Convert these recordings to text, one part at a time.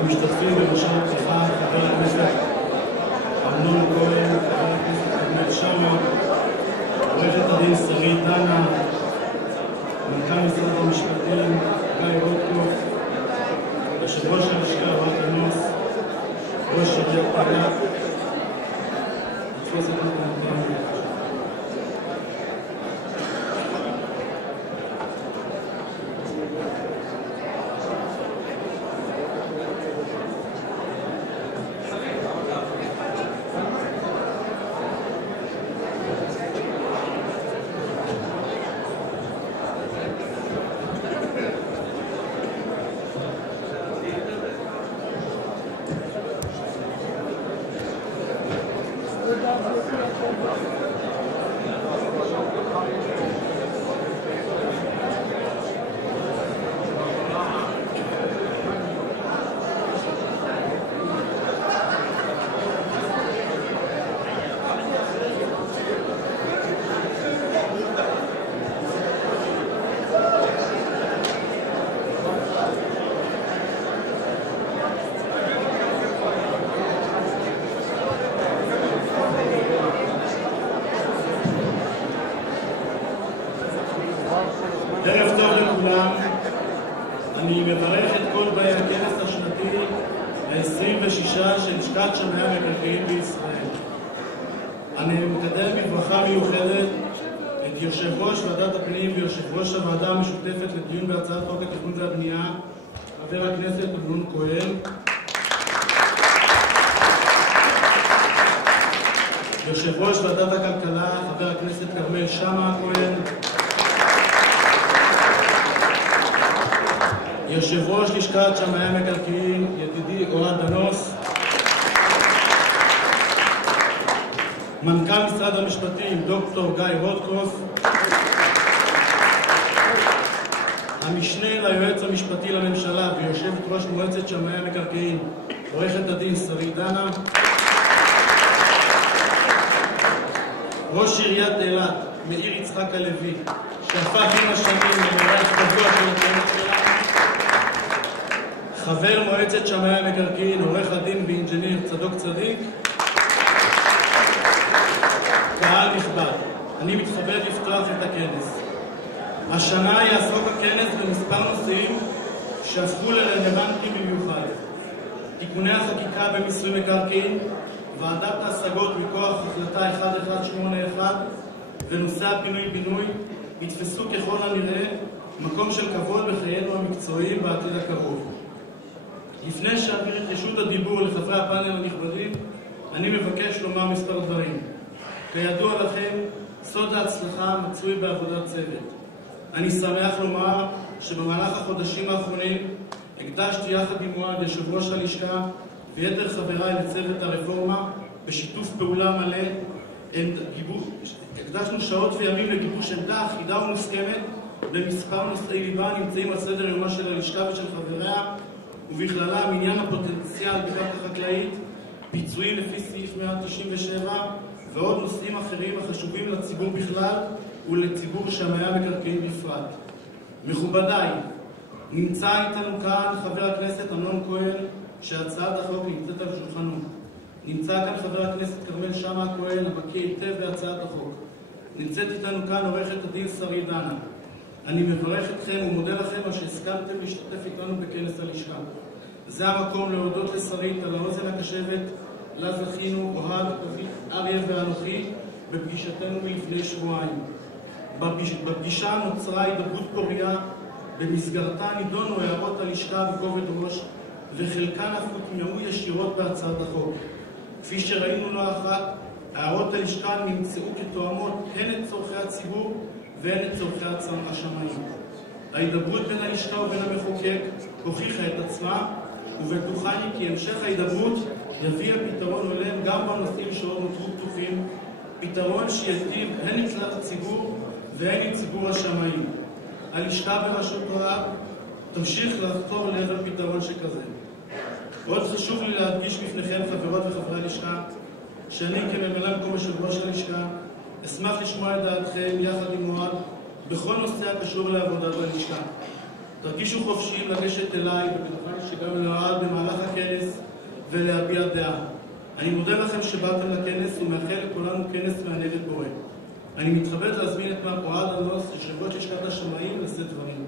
המשתתפים במשל הפתיחה, חבר הכנסת אמנון כהן, חבר הכנסת כרמל שאמה, עורכת הדין שרית דנה, מנכ"ל משרד המשפטים גיא רוטקופף, יושב ראש הלשכה אוהד דנוס, ראש עיריית אילת, לתפוס את המקום. ערב טוב לכולם. אני מברך את כל באי הכנס השנתי ה-26 של לשכת שמאי המקרקעין בישראל. אני מקדם בברכה מיוחדת את יושב ראש ועדת הפנים ויושב ראש הוועדה המשותפת לדיון בהצעת חוק התכנון והבנייה, חבר הכנסת אמנון כהן, יושב ראש ועדת הכלכלה, חבר הכנסת כרמל שאמה כהן, יושב ראש לשכת שמאי המקרקעין, ידידי אוהד דנוס, מנכ"ל משרד המשפטים, דוקטור גיא רוטקופף, המשנה ליועץ המשפטי לממשלה ויושבת ראש מועצת שמאי המקרקעין, עורכת הדין שרית דנה, ראש עיריית אילת, מאיר יצחק הלוי, שהפך עם השנים למארח קבוע של הכנס שלנו, חבר מועצת שמאי המקרקעין, עורך הדין ואינג'יניר צדוק צדיק, קהל נכבד, אני מתכבד לפתוח את הכנס. השנה יעסוק הכנס במספר נושאים שהפכו לרלוונטיים במיוחד: תיקוני החקיקה במיסוי מקרקעין, ועדת ההשגות מכוח החלטה 1181 ונושא הפינוי-בינוי יתפסו ככל הנראה מקום של כבוד בחיינו המקצועיים בעתיד הקרוב. לפני שאעביר את רשות הדיבור לחברי הפאנל הנכבדים, אני מבקש לומר מספר דברים. כידוע לכם, סוד ההצלחה מצוי בעבודת צוות. אני שמח לומר שבמהלך החודשים האחרונים הקדשתי יחד עם מועד יושב ראש הלשכה ויתר חבריי לצוות הרפורמה בשיתוף פעולה מלא. הקדשנו שעות וימים לגיבוש עמדה אחידה ומוסכמת במספר נושאי ליבה הנמצאים על סדר יומה של הלשכה ושל חבריה, ובכללם עניין הפוטנציאל בקרקע חקלאית, פיצויים לפי סעיף 197 ועוד נושאים אחרים החשובים לציבור בכלל ולציבור שמאי המקרקעין בפרט. מכובדיי, נמצא איתנו כאן חבר הכנסת אמנון כהן שהצעת החוק נמצאת על שולחנו. נמצא כאן חבר הכנסת כרמל שאמה כהן הבקיא היטב בהצעת החוק. נמצאת איתנו כאן עורכת הדין שרית דנה. אני מברך אתכם ומודה לכם על שהסכמתם להשתתף איתנו בכנס הלשכה. זה המקום להודות לשרית על האוזן הקשבת לה זכינו אוהד, אריה ואנוכי בפגישתנו מלפני שבועיים. בפגישה נוצרה הידברות פוריה, במסגרתה נידונו הערות הלשכה בכובד ראש וחלקן אף הוטמעו ישירות בהצעת החוק. כפי שראינו לא אחת, הערות הלשכה נמצאו כתואמות הן את צורכי הציבור והן את צורכי השמאים. ההידברות בין הלשכה ובין המחוקק הוכיחה את עצמה, ובטוחני כי המשך ההידברות יביא פתרון הולם גם בנושאים שעוד נותרו פתוחים, פתרון שיטיב הן עם כלל הציבור והן עם ציבור השמאים. הלשכה בראשות אוהד תמשיך לחתור לעבר פתרון שכזה. עוד חשוב לי להדגיש בפניכם, חברות וחברי הלשכה, שאני כממלא מקום יושב ראש הלשכה אשמח לשמוע את דעתכם יחד עם אוהד בכל נושא הקשור לעבודת הלשכה. תרגישו חופשיים לגשת אליי, ובטוחני שגם לאוהד במהלך ולהביע דעה. אני מודה לכם שבאתם לכנס ומאחל לכולנו כנס מענג ופורה. אני מתכבד להזמין את מר אוהד ענוס, יושב ראש לשכת השמאים, לשאת דברים.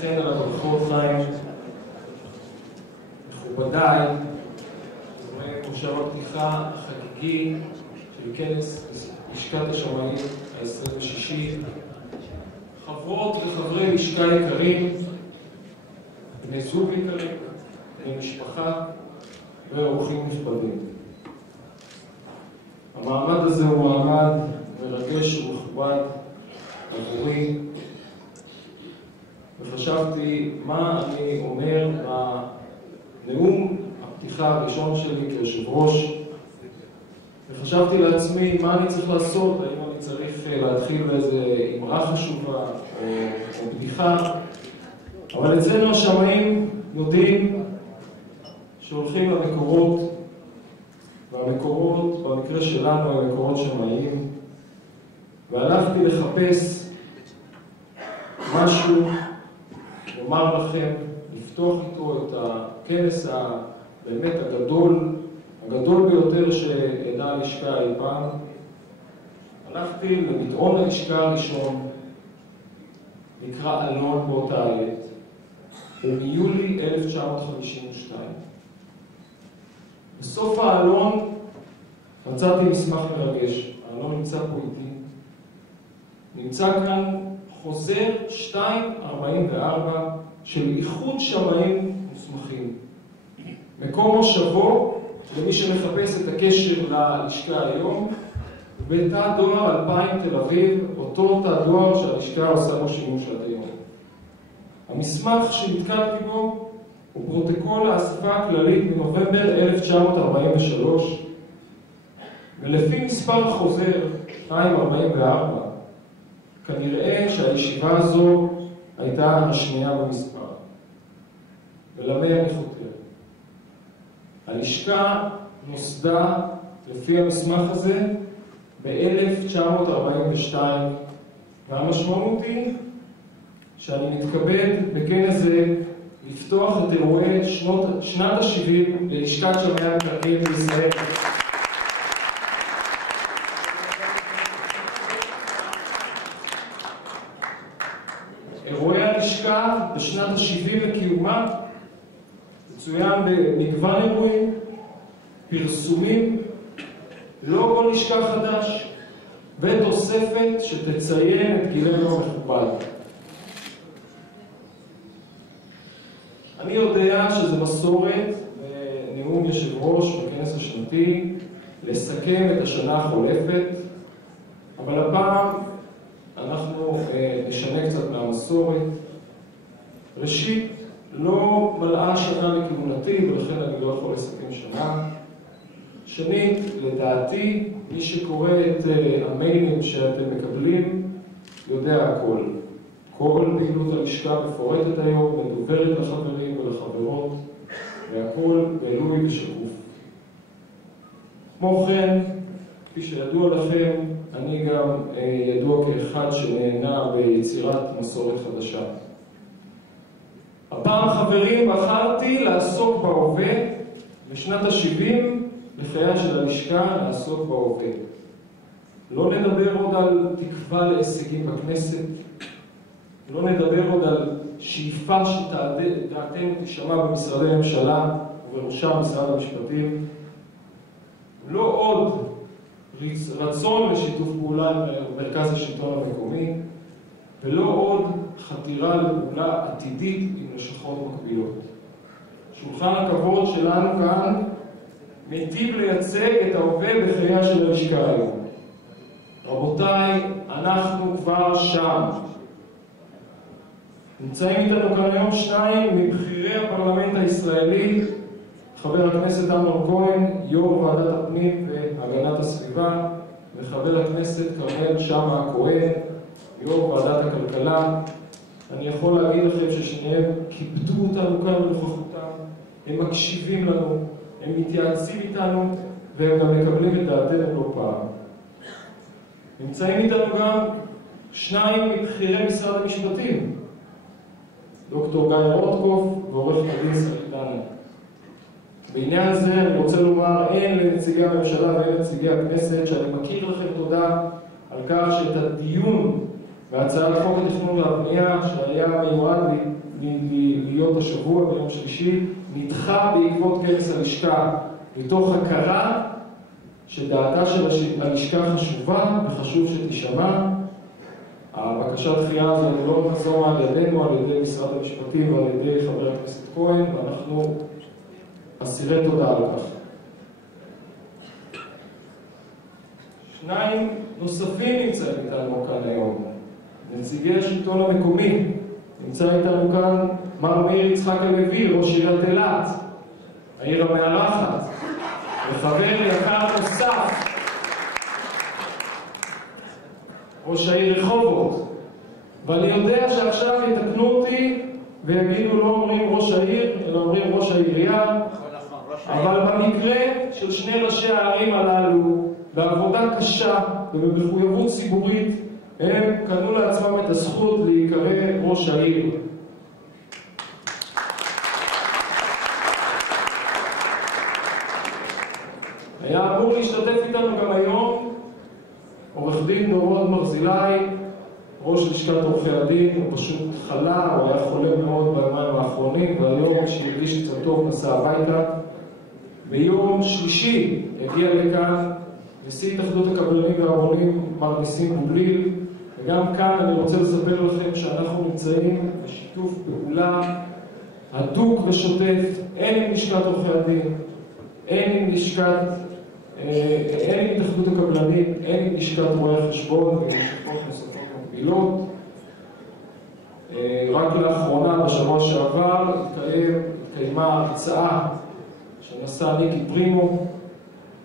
כן, על הברכות חיים, מכובדיי, זה מושב הפתיחה החגיגי של כנס לשכת השמאים ה-26, חברות וחברי לשכה יקרים, בני זוג יקרים, בני משפחה ואורחים נכבדים. המעמד הזה הוא מעמד מרגש ומכובד עבורי, וחשבתי מה אני אומר בנאום הפתיחה הראשון שלי כיושב ראש, וחשבתי לעצמי מה אני צריך לעשות, האם אני צריך להתחיל באיזה אמרה חשובה או בדיחה, אבל אצלנו השמאים יודעים שהולכים למקורות, והמקורות במקרה שלנו הם מקורות שמאיים, והלכתי לחפש משהו לומר לכם, לפתוח איתו את הכנס באמת הגדול ביותר שידעה הלשכה אי פעם. הלכתי למטעון הלשכה הראשון, נקרא אלון באותה עת, ומיולי 1952. בסוף האלון מצאתי מסמך מרגש. האלון נמצא פה איתי. נמצא כאן חוזר 244 של איחוד שמאים מוסמכים. מקום מושבו, למי שמחפש את הקשר ללשכה היום, בתא דואר 2000 תל אביב, אותו תא דואר שהלשכה עושה בו שימוש עד היום. המסמך שנתקלתי בו הוא פרוטוקול האספה הכללית מנובמבר 1943, ולפי מספר חוזר 244, כנראה שהישיבה הזו הייתה השנייה במספר. ולמה אני חותר? הלשכה נוסדה לפי המסמך הזה ב-1942, והמשמעות היא שאני מתכבד בכנס זה לפתוח את אירועי שנת ה-70 ללשכת שמאי המקרקעין בישראל. אירועי הלשכה בשנת ה-70 לקיומה מצוין במגוון אירועים, פרסומים, לוגו לשכה חדש ותוספת שתציין את גילנו המכובד. אני יודע שזה מסורת בנאום יושב ראש בכנס השנתי לסכם את השנה החולפת, אבל הפעם אנחנו נשנה קצת מהמסורת. ראשית, לא מלאה שנה לכהונתי, ולכן אני לא יכול לסכם שנה. שנית, לדעתי, מי שקורא את המיילים שאתם מקבלים יודע הכל. כל פעילות הלשכה מפורטת היום, מדוברת לחברים ולחברות, והכל גלוי ושקוף. כמו כן, כפי שידוע לכם, אני גם ידוע כאחד שנהנה ביצירת מסורת חדשה. הפעם, חברים, בחרתי לעסוק בהווה. בשנת ה-70 לחייה של הלשכה לעסוק בהווה. לא נדבר עוד על תקווה להישגים בכנסת, לא נדבר עוד על שאיפה שדעתנו תשמע במשרדי ממשלה ובראשם משרד המשפטים, לא עוד רצון לשיתוף פעולה עם מרכז השלטון המקומי, ולא עוד חתירה לפעולה עתידית עם לשכות מקבילות. שולחן הכבוד שלנו כאן מיטיב לייצג את ההווה בחייה של הלשכה היום. רבותיי, אנחנו כבר שם. נמצאים איתנו כאן היום שניים מבכירי הפרלמנט הישראלי, חבר הכנסת אמנון כהן, יו"ר ועדת הפנים והגנת הסביבה, וחבר הכנסת כרמל שאמה הכהן, יו"ר ועדת הכלכלה. אני יכול להגיד לכם ששניהם כיבדו אותנו כאן בנוכחותם, הם מקשיבים לנו, הם מתייעצים איתנו, והם גם מקבלים את דעתנו לא פעם. נמצאים איתנו גם שניים מבכירי משרד המשפטים, דוקטור גיא רוטקוף ועורך הדין שגיא דנה. בעניין זה אני רוצה לומר הן לנציגי הממשלה והן לנציגי הכנסת שאני מכיר לכם תודה על כך שאת הדיון בהצעת חוק התכנון והבנייה שהיה מיועד להיות השבוע ביום שלישי נדחה בעקבות כנס הלשכה מתוך הכרה שדעתה של הלשכה חשובה וחשוב שתשמע. הבקשת דחייה הזו לא נחזור על ידינו, על ידי משרד המשפטים ועל ידי חבר הכנסת כהן, ואנחנו אסירי תודה על כך. שניים נוספים נמצאים איתנו כאן היום. נציגי השלטון המקומי, נמצא איתנו כאן מר מאיר יצחק הלוי, ראש עיריית אילת, העיר המארחת, וחבר יקר נוסף, ראש העיר רחובות. ואני יודע שעכשיו יתקנו אותי ויגידו לא אומרים ראש העיר, אלא אומרים ראש העירייה. אבל במקרה של שני ראשי הערים הללו, בעבודה קשה ובמחויבות ציבורית, הם קנו לעצמם את הזכות להיקרא ראש העיר. היה אמור להשתתף איתנו גם היום עורך דין דורון ברזילי, ראש לשכת עורכי הדין. הוא פשוט חלה, הוא היה חולה מאוד ביומיים האחרונים, והיום שהרגיש קצת טוב נסע הביתה. ביום שלישי הגיע לכאן נשיא התאחדות הקבלנים והבונים מר ניסים בובליל, וגם כאן אני רוצה לספר לכם שאנחנו נמצאים בשיתוף פעולה הדוק ושוטף, הן עם לשכת עורכי הדין, הן עם התאחדות הקבלנים, הן עם לשכת רואי החשבון ולשכות נוספות מקבילות. רק לאחרונה, בשבוע שעבר, התקיימה הרצאה שנשא ניקי פרימו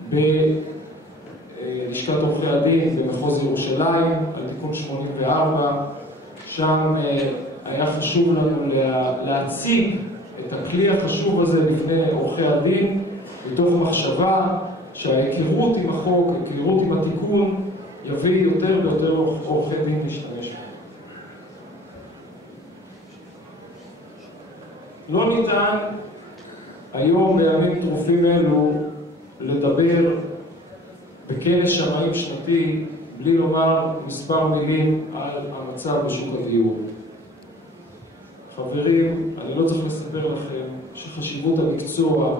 בלשכת עורכי הדין במחוז ירושלים על תיקון 84. שם היה חשוב לנו להציג את הכלי החשוב הזה בפני עורכי הדין, מתוך מחשבה שההיכרות עם החוק, ההיכרות עם התיקון, יביא יותר ויותר עורכי דין להשתמש בו. לא ניתן היום בימים טרופים אלו לדבר בכנס שמאים שנתי בלי לומר מספר מילים על המצב בשוק הדיור. חברים, אני לא צריך לספר לכם שחשיבות המקצוע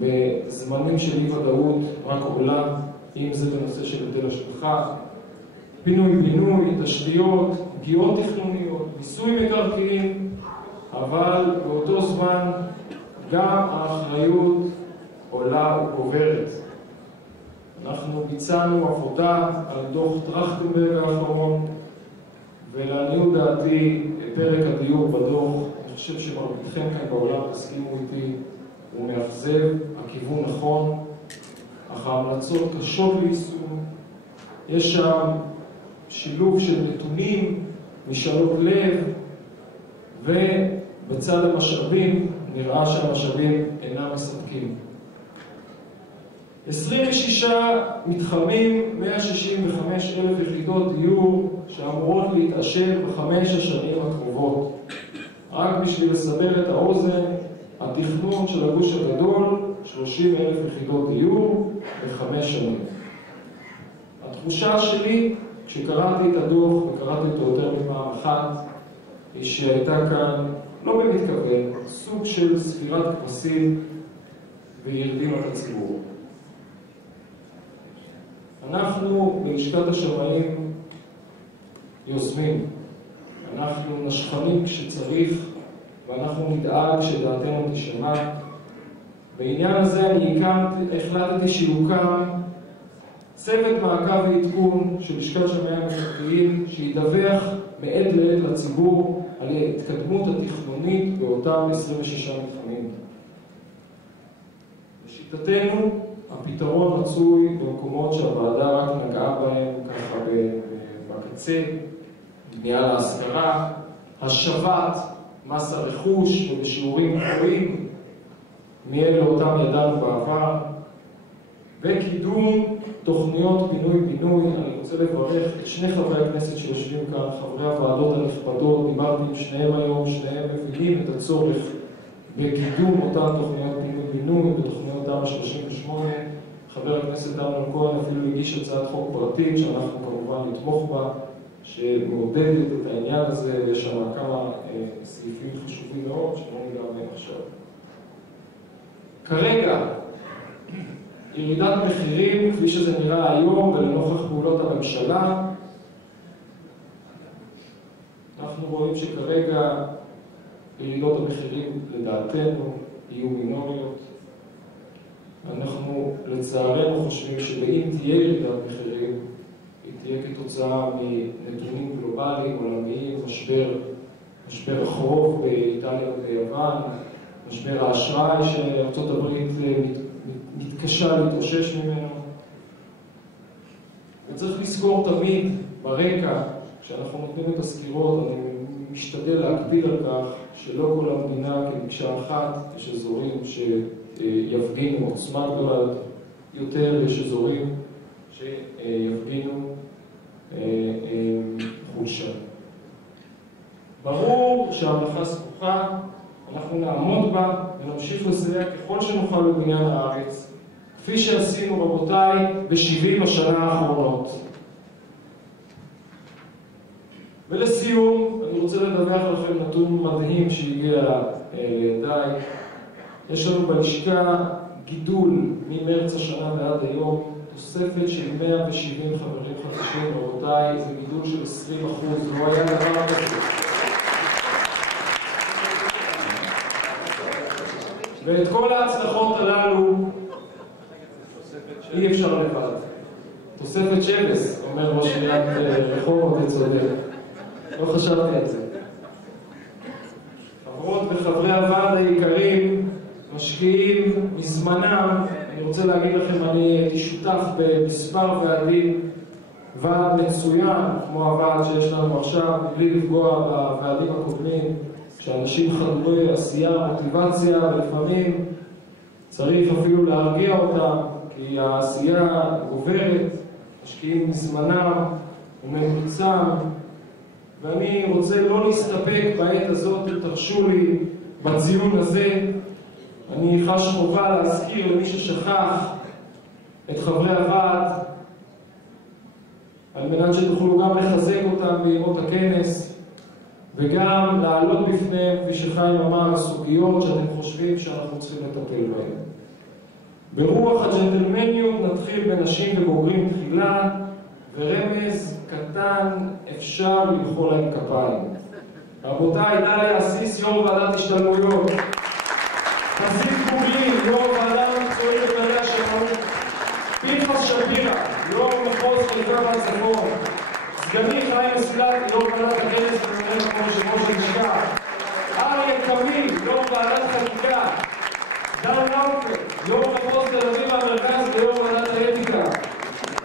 בזמנים של אי-ודאות רק עולה, אם זה בנושא של היטל השבחה, פינוי-בינוי, תשתיות, פגיעות תכנוניות, מיסוי מקרקעין, אבל באותו זמן גם האחריות עולה וגוברת. אנחנו ביצענו עבודה על דוח טרכטנברג האחרון, ולעניות דעתי פרק הדיור בדוח, אני חושב שמרביתכם כאן בעולם תסכימו איתי, הוא מאכזב, הכיוון נכון, אך ההמלצות קשות ליישום. יש שם שילוב של נתונים, משאלות לב, ובצד המשאבים נראה שהמשאבים אינם מספקים. 26 מתחמים, 165,000 יחידות דיור שאמורות להתאשר בחמש השנים הקרובות. רק בשביל לסבר את האוזן, התכנון של הגוש הגדול, 30,000 יחידות דיור בחמש שנים. התחושה שלי, כשקראתי את הדוח, וקראתי אותו יותר מפעם אחת, היא שהייתה כאן, לא במתכוון, סוג של ספירת כבשים וירדים על הציבור. אנחנו בלשכת השמאים יוזמים, אנחנו נשכנים כשצריך, ואנחנו נדאג שדעתנו תשמע. בעניין הזה אני החלטתי שיוקם צוות מעקב ועדכון של לשכת שמאי הממשלתיים שידווח מעת לעת לציבור על ההתקדמות התכנונית באותם 26 מתחמים. לשיטתנו, הפתרון מצוי במקומות שהוועדה רק נגעה בהם ככה בקצה, בנייה להשכרה, השבת מס הרכוש ובשיעורים גבוהים מאלה אותם ידענו בעבר, וקידום תוכניות בינוי-בינוי. אני רוצה לברך את שני חברי הכנסת שיושבים כאן, חברי הוועדות הנכבדות, דיברתי עם שניהם היום, שניהם מבינים את הצורך בקידום אותן תוכניות בינוי-בינוי בתוכניות תמ"א 38. חבר הכנסת אמנון כהן אפילו הגיש הצעת חוק פרטית שאנחנו כמובן נתמוך בה, שמעודדת את העניין הזה, ויש שם כמה סעיפים חשובים מאוד שלא ניגע בהם עכשיו. כרגע, ירידת מחירים, כפי שזה נראה היום ולנוכח פעולות הממשלה, אנחנו רואים שכרגע ירידות המחירים לדעתנו יהיו מינוריות. אנחנו לצערנו חושבים שבאם תהיה ירידת מחירים, היא תהיה כתוצאה מנתונים גלובליים, עולמיים, משבר החוב באיטליה וביוון, משבר האשראי שארצות הברית מתקשה להתאושש ממנו. וצריך לזכור תמיד ברקע, כשאנחנו נותנים את הסקירות, אני משתדל להקפיד על כך שלא כל המדינה כמקשה אחת, יש אזורים שיפגינו עוצמה גדולה יותר, יש אזורים שיפגינו חולשה. ברור שהמלאכה סבוכה, אנחנו נעמוד בה ונמשיך לסייע ככל שנוכל בבניין הארץ, כפי שעשינו רבותיי ב-70 השנה האחרונות. ולסיום, אני רוצה לדווח לכם נתון מדהים שהגיע לידיי. יש לנו בלשכה גידול ממרץ השנה ועד היום, תוספת של 170 חברים חדשים, רבותיי, זה גידול של 20%, לא היה דבר כזה. ואת כל ההצלחות הללו אי אפשר לבד. תוספת שבס, אומר ראש עיריית רחובות, צודק. לא חשבתי על זה. חברות וחברי הוועד היקרים משקיעים מזמנם. אני רוצה להגיד לכם, אני הייתי שותף במספר ועדים, ועד מצוין כמו הוועד שיש לנו עכשיו, בלי לפגוע בוועדים הקודמים, שאנשים חדורי עשייה, מוטיבציה, ולפעמים צריך אפילו להרגיע אותם, כי העשייה גוברת, משקיעים מזמנם ומחוצם, ואני רוצה לא להסתפק בעת הזאת, תרשו לי, בציון הזה. אני חש חובה להזכיר למי ששכח את חברי הוועד, על מנת שתוכלו גם לחזק אותם בימות הכנס, וגם להעלות בפניהם, כפי שחיים אמר, הסוגיות שאתם חושבים שאנחנו צריכים לטפל בהן. ברוח הג'נטלמניות נתחיל בנשים ובוגרים תחילה, ורמז קטן אפשר למחוא להם כפיים. רבותיי, דליה אסיס, יו"ר ועדת השתלמויות. חזית בוגלים, יו"ר ועדה מקצועית במדעי השמאות. פנחס שפירא, יו"ר מחוז חיפה והצפון. סגני חיים מסילת, יו"ר ועדת הכנס וממלא מקום יושב-ראש הלשכה. אריה קמיל, יו"ר ועדת חקיקה. דן לאופר, יו"ר מחוז תל אביב והמרכז ויו"ר ועדת האתיקה.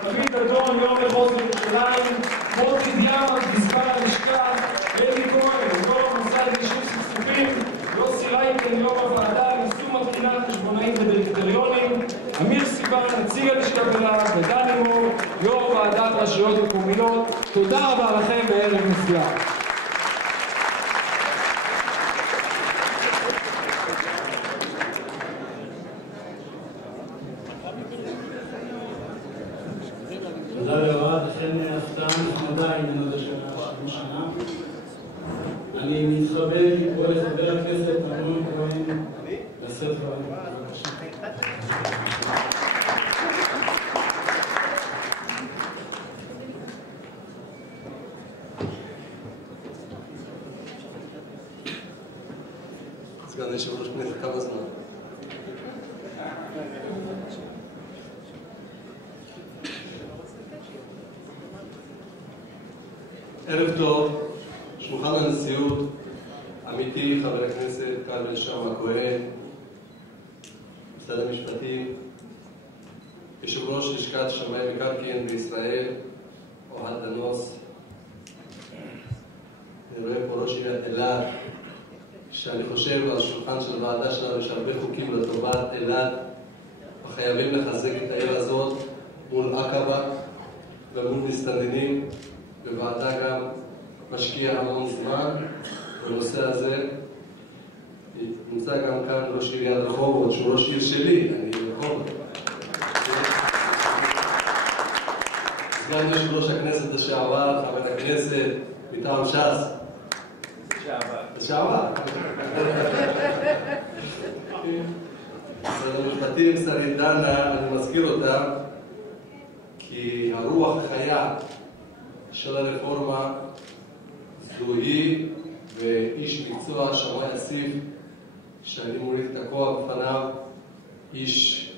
דוד אדון, יו"ר מחוז ירושלים. מוטי דיאמנט, גזבר הלשכה. אלי כהן, יו"ר המוסד ליישוב סכסוכים. יוסי רייטן, יו"ר הוועדה ליישום התקינה החשבונאית ודירקטוריונים. אמיר סיבן, נציג הלשכה בלהב, ודני מור, יו"ר ועדת רשויות מקומיות. תודה רבה לכם וערב נפלא. תודה לרב, לכן הפתעה נחמדה עם עוד השנה, 70 שנה. אני מתכבד לקרוא לחבר הכנסת אמנון כהן לשאת דברים. סגן יושב-ראש כנסת, כמה זמן? ערב טוב, שולחן הנשיאות, עמיתי חבר הכנסת כרמל שאמה הכהן, משרד המשפטים, יושב ראש לשכת שמאי מקרקעין בישראל, אוהד דנוס, רואה פה ראש עיריית אילת, שאני חושב על השולחן של הוועדה שלנו יש הרבה חוקים לטובת אילת, וחייבים לחזק את העיר הזאת מול עקבה ומול מסתננים, וועדה גם משקיע המון זמן בנושא הזה. נמצא גם כאן ראש עיריית רחובות, שהוא ראש עיר שלי, אני רחובות. סגן יושב ראש הכנסת לשעבר, חבר הכנסת מטעם ש"ס. לשעבר. משרד המשפטים, שרית דנה, אני מזכיר אותה, כי הרוח החיה של הרפורמה זו היא ואיש מקצוע שמאי אסיף, שאני מוריד את הכוח בפניו, איש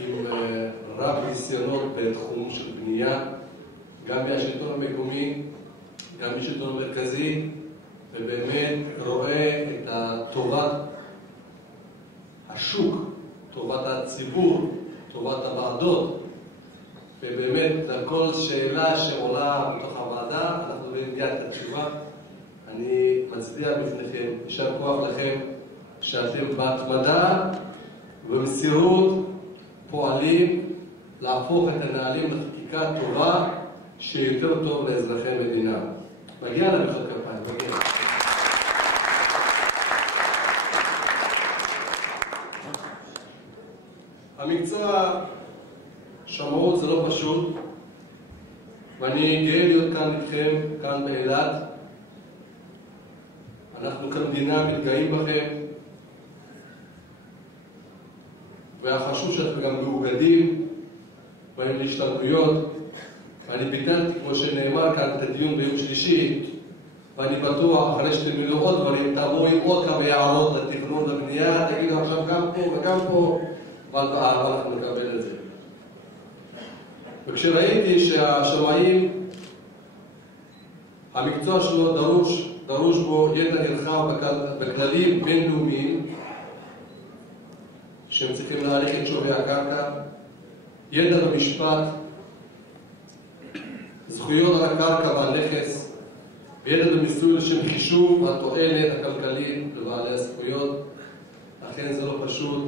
עם רב ניסיונות בתחום של בנייה, גם מהשלטון המקומי, גם מהשלטון המרכזי, ובאמת רואה את טובת השוק, טובת הציבור, טובת הוועדות, ובאמת על כל שאלה שעולה בתוך הוועדה, אנחנו רואים מיד את התשובה. אני מצדיע בפניכם, יישר כוח לכם, שאתם בהתמדה ובמסירות פועלים להפוך את הנהלים לחקיקה טובה שיותר טוב לאזרחי המדינה. מגיע למחיאות כפיים, מגיע. המקצוע שמאות זה לא פשוט, ואני גאה להיות כאן איתכם, כאן באילת. אנחנו כמדינה מתגאים בכם, והחשוב שאתם גם מאוגדים, באים להשתלמויות, ואני ביטלתי, כמו שנאמר כאן, את הדיון ביום שלישי, ואני בטוח, אחרי שתלמדו עוד דברים, תבואו עם עוד כמה הערות לתכנון ולבנייה, תגידו עכשיו גם פה וגם פה, אבל באהבה אנחנו נקבל את זה. וכשראיתי שהשמאים, המקצוע שלו דרוש בו ידע נרחב בכללים בינלאומיים, שהם צריכים להעריך את שווי הקרקע, ידע במשפט, זכויות על הקרקע והנכס, וידע במיסוי לשם חישוב התועלת הכלכלית לבעלי הזכויות. לכן זה לא פשוט,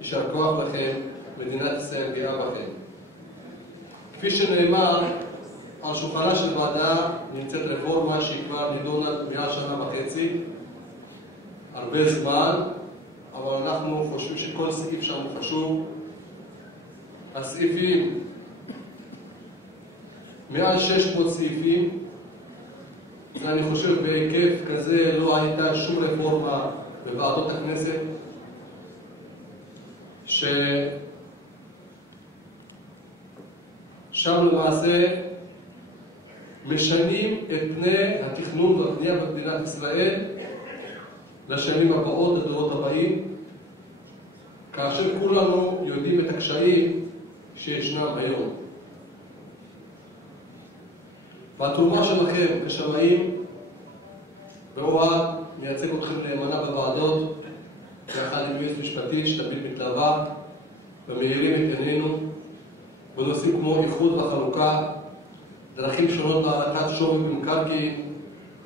יישר כוח לכם, מדינת ישראל גאה בכם. כפי שנאמר, על שולחנה של ועדה נמצאת רפורמה שהיא כבר נידונה מעל שנה וחצי, הרבה זמן, אבל אנחנו חושבים שכל סעיף שם הוא חשוב. הסעיפים, מעל 600 סעיפים, ואני חושב בהיקף כזה לא הייתה שום רפורמה בוועדות הכנסת, שם למעשה משנים את פני התכנון והבנייה במדינת ישראל לשנים הבאות, לדורות הבאים, כאשר כולנו יודעים את הקשיים שישנם היום. והתרומה שלכם כשמאים, ואוהד מייצג אתכם נאמנה בוועדות, יחד עם ייעוץ משפטי שתמיד מתלווה ומאירים את עינינו בנושאים כמו איחוד וחלוקה, דרכים שונות להערכת שווי במקרקעין,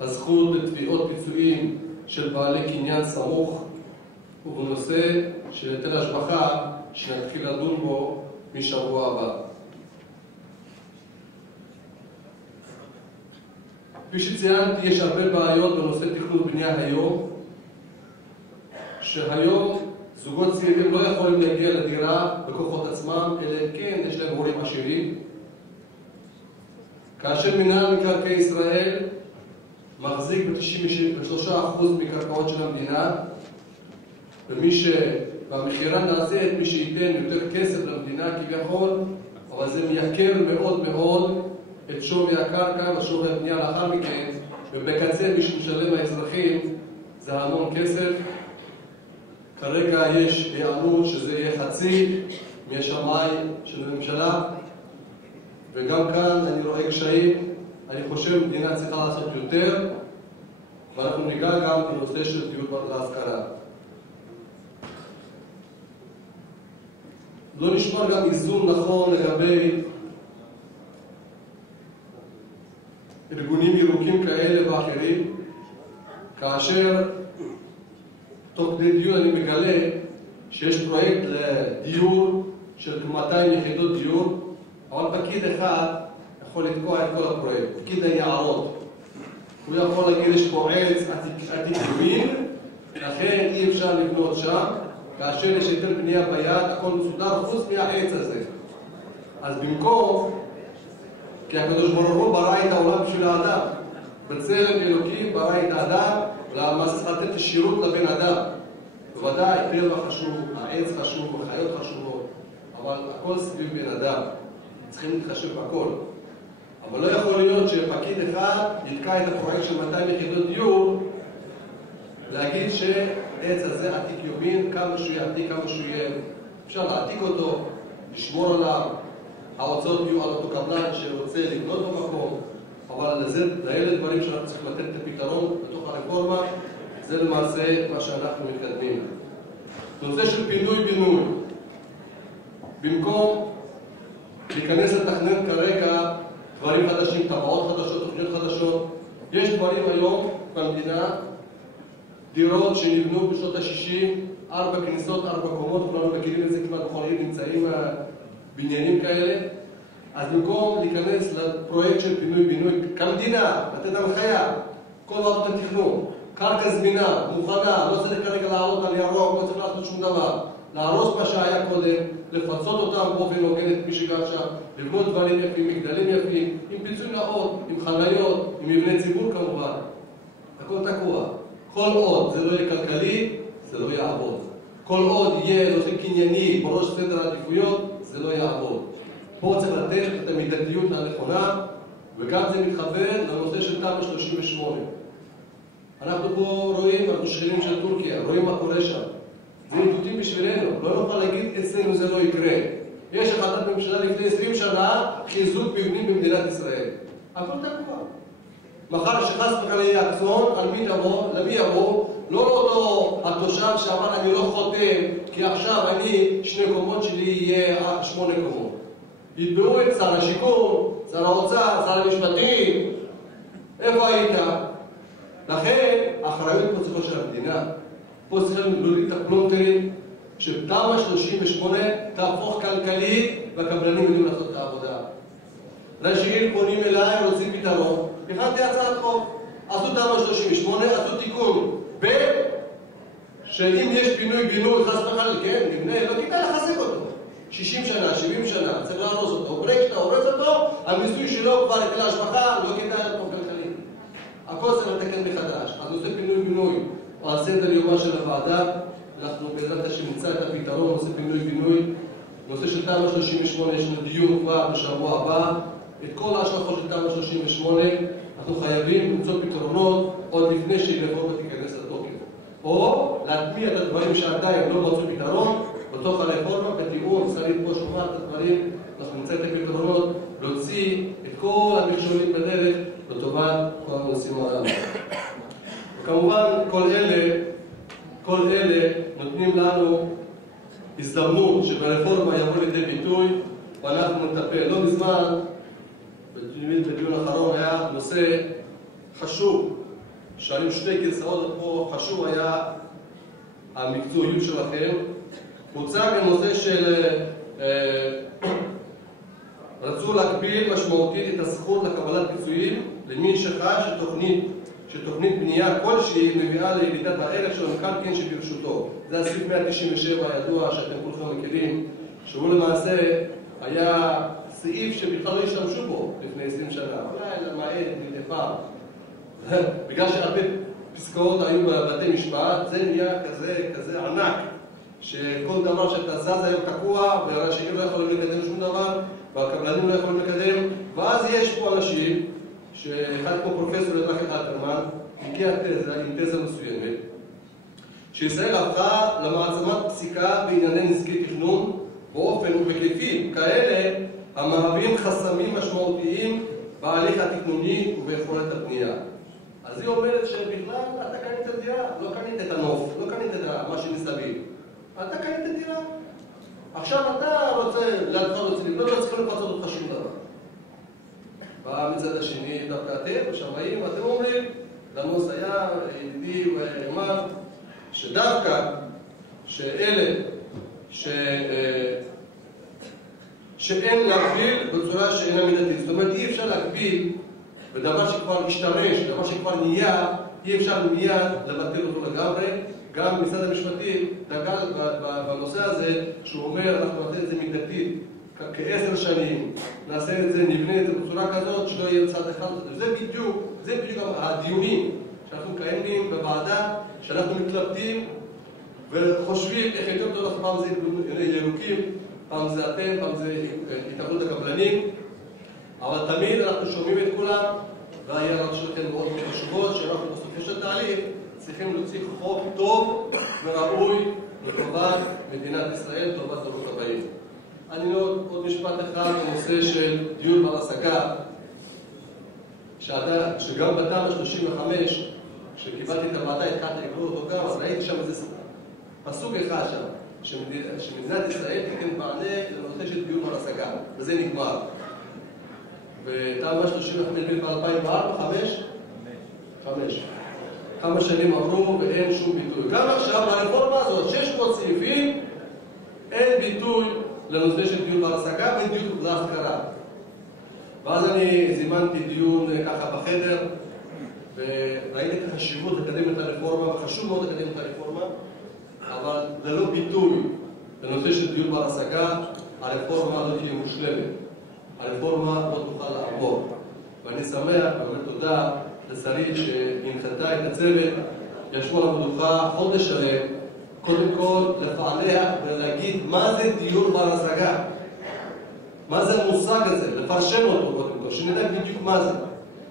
הזכות לתביעות פיצויים של בעלי קניין סמוך, ובנושא של היטל השבחה שנתחיל לדון בו משבוע הבא. כפי שציינתי, יש הרבה בעיות בנושא תכנון ובנייה היום, שהיום זוגות צעירים לא יכולים להגיע לדירה בכוחות עצמם, אלא כן יש להם הורים עשירים. כאשר מינהל מקרקעי ישראל מחזיק ב-93% מקרקעות של המדינה, והמחירה נעשית מי שייתן יותר כסף למדינה כביכול, אבל זה מייקר מאוד מאוד את שווי הקרקע ושווי הבנייה לאחר מכן, ובקצה מי שמשלם האזרחים זה המון כסף. כרגע יש הענות שזה יהיה חצי מהשמאי של הממשלה, וגם כאן אני רואה קשיים. אני חושב שהמדינה צריכה לעשות יותר, ואנחנו ניגע גם בנושא של דיור להשכרה. לא נשמר גם איזון נכון לגבי ארגונים ירוקים כאלה ואחרים, כאשר תוך כדי דיון אני מגלה שיש פרויקט לדיור של 200 יחידות דיור, אבל פקיד אחד יכול לתקוע את כל הפרויקט, פקיד היערות. הוא יכול להגיד יש פה עץ עתיק ימין, לכן אי אפשר לבנות שם, כאשר יש יותר בנייה ביד, הכל מסודר חוץ מהעץ הזה. אז במקום, כי הקדוש ברוך הוא ברא את העולם בשביל האדם, בצלם אלוקים ברא את האדם, ולמעשה צריך לתת שירות לבן אדם. בוודאי, טבע חשוב, העץ חשוב, החיות חשובות, אבל הכל סביב בן אדם. צריכים להתחשב בכל. אבל לא יכול להיות שפקיד אחד יתקע את הפרויקט של 200 יחידות דיור, להגיד שהעץ הזה עתיק יומין, כמה שהוא יעתיק, כמה שהוא יהיה. אפשר להעתיק אותו, לשמור עליו, ההוצאות יהיו על אותו קבלן שרוצה לבנות במקום, אבל לאלה דברים שאנחנו צריכים לתת את הפתרון בתוך הרפורמה, זה למעשה מה שאנחנו מתקדמים. נושא של פינוי-בינוי. במקום להיכנס לתכנן כרגע דברים חדשים, טבעות חדשות, תוכניות חדשות, יש דברים היום במדינה, דירות שנבנו בשנות ה-60, 4 כניסות, 4 קומות, כולנו מכירים את זה, כמעט בכל עיר נמצאים בניינים כאלה. אז במקום להיכנס לפרויקט של פינוי-בינוי, כמדינה, לתת הנחיה, כל ועדות התכנון, קרקע זמינה, מוכנה, לא צריך כרגע לעלות על ירוק, לא צריך לעשות שום דבר. להרוס מה שהיה קודם, לפצות אותם באופן הוגן את מי שגר שם, לבנות דברים יפים, מגדלים יפים, עם פיצוי נאות, עם חניות, עם מבני ציבור כמובן. הכל תקוע. כל עוד זה לא יהיה כלכלי, זה לא יעבוד. כל עוד יהיה נושא קנייני בראש סדר העדיפויות, זה לא יעבוד. פה צריך לתת את המידתיות הנכונה, וגם זה מתחבר לנושא של תמ"א 38. אנחנו פה רואים, אנחנו שכנים של טורקיה, רואים מה קורה שם. זה עידותים בשבילנו, לא נוכל להגיד אצלנו זה לא יקרה. יש החלטת ממשלה לפני 20 שנה, חיזוק מבנים במדינת ישראל. הכל תקוע. מחר שחס וחלילה יהיה אסון, על מי תבוא? למי יבוא? לא אותו התושב שאמר אני לא חותם, כי עכשיו אני 2 קומות שלי יהיה 8 קומות. יתבעו את שר השיכון, שר האוצר, שר המשפטים. איפה היית? לכן, האחריות פה צריכה של המדינה. פה צריכים להוריד את הפלונטרים, שתמ"א 38 תהפוך כלכלית, והקבלנים יודעים לעשות את העבודה. ראשיים פונים אליי, רוצים פתרון. הכנתי הצעת חוק. עשו תמ"א 38, עשו תיקון. שאם יש פינוי-בינוי, חס וחלילה, כן, נבנה, לא כדאי לחזק אותו. 60 שנה, 70 שנה, צריך להרוס אותו. ברגע שאתה הורס אותו, המיסוי שלו כבר היטל השבחה, לא כדאי אותו כלכלי. הכל צריך לתקן מחדש. אז נושא פינוי-בינוי, על סדר יומה של הוועדה, אנחנו בעזרת השם נמצא את הפתרון, נושא פינוי-בינוי. נושא של תמ"א 38 יש לנו דיון כבר בשבוע הבא. את כל ההשלכות של תמ"א 38 אנחנו חייבים למצוא פתרונות עוד לפני שהרפורמה תיכנס לתוקף. או להטמיע את הדברים שעדיין לא מצאו פתרון בתוך הרפורמה, בתיאום, שרית פה שומעת את הדברים, אנחנו נמצא את הפתרונות, להוציא את כל המכשולים בדרך לטובת כל הנושאים הללו. וכמובן כל אלה נותנים לנו הזדמנות שברפורמה יבוא לידי ביטוי ואנחנו נטפל. לא מזמן, בדיון האחרון היה נושא חשוב, שהיו 2 גרסאות פה, חשוב היה המקצועיות שלכם. הוצג הנושא של רצו להגביל משמעותית את הזכות לקבלת פיצויים למי שחש שתוכנית בנייה כלשהי מביאה לירידת הערך של המקרקעין שברשותו. זה הסעיף 197 הידוע שאתם כולכם מכירים, שהוא למעשה היה סעיף שבכלל לא השתמשו בו לפני 20 שנה. אולי למעט מדי פעם. בגלל שהרבה פסקאות היו בבתי משפט, זה נהיה כזה ענק, שכל דבר שאתה זז היום תקוע, והראשיים לא יכולים לקדם שום דבר, והקבלנים לא יכולים לקדם, ואז יש פה אנשים, שאחד פה פרופסור ידרח אלתרמן, הגיע עם תזה מסוימת, שישראל הפכה למעצמת פסיקה בענייני נזקי תכנון, באופן ובהיקפים כאלה המהווים חסמים משמעותיים בהליך התכנוני וביכולת הבנייה. אז היא אומרת שבכלל אתה קנית את דירה, לא קנית את הנוף, לא קנית את מה שמסביב. אתה קנית את דירה. עכשיו אתה רוצה לא צריכים לפצות אותך שום דבר. בא מצד השני, דווקא אתם, שמאים, אתם אומרים, לנוס היה, ידידי ואמר שדווקא שאלה שאין להגביל בצורה שאינה מידתית. זאת אומרת, אי אפשר להגביל בדבר שכבר השתרש, דבר שכבר נהיה, אי אפשר מיד לבטל אותו לגמרי. גם משרד המשפטים דגל בנושא הזה, שהוא אומר, אנחנו נעשה את זה מידתית, כ10 שנים, נעשה את זה, נבנה את זה בצורה כזאת, שלא יהיה צד אחד. זה בדיוק הדיונים שאנחנו מקיימים בוועדה, שאנחנו מתלבטים וחושבים איך יותר טוב, פעם זה ירוקים, פעם זה אתם, פעם זה התאחדות הקבלנים, אבל תמיד אנחנו שומעים את כולם, וההערות שלכם מאוד מאוד חשובות, שאנחנו בסופו של תהליך צריכים להוציא חוק טוב וראוי לטובת מדינת ישראל, לטובת הדורות הבאים. אני עוד משפט אחד בנושא של דיור בר השגה, שגם בתמ"א 35, כשקיבלתי את הוועדה, התחלתי לקרוא אותו גם, אז ראיתי שם איזה פסוק אחד שם, שמדינת ישראל תיתן מענה לנושא של דיור בר השגה, וזה נגמר. ותמ"א 35 ב-2004, 5? כמה שנים עברו ואין שום ביטוי. גם עכשיו ברפורמה הזאת, 600 סעיפים, אין ביטוי לנושא של דיור בר השגה ואין דיור להשכרה. ואז אני זימנתי דיון ככה בחדר, וראיתי את החשיבות לקדם את הרפורמה, וחשוב מאוד לקדם את הרפורמה, אבל ללא ביטוי לנושא של דיור בר השגה, הרפורמה לא תהיה מושלמת. הרפורמה לא תוכל לעבור. ואני שמח, ואומר תודה לשרית שהנחתה את הצוות, ישבו על המדוכה חודש שלם, קודם כל לפענח ולהגיד מה זה דיור בר השגה. מה זה המושג הזה? לפרשן אותו קודם כל, שנדע בדיוק מה זה.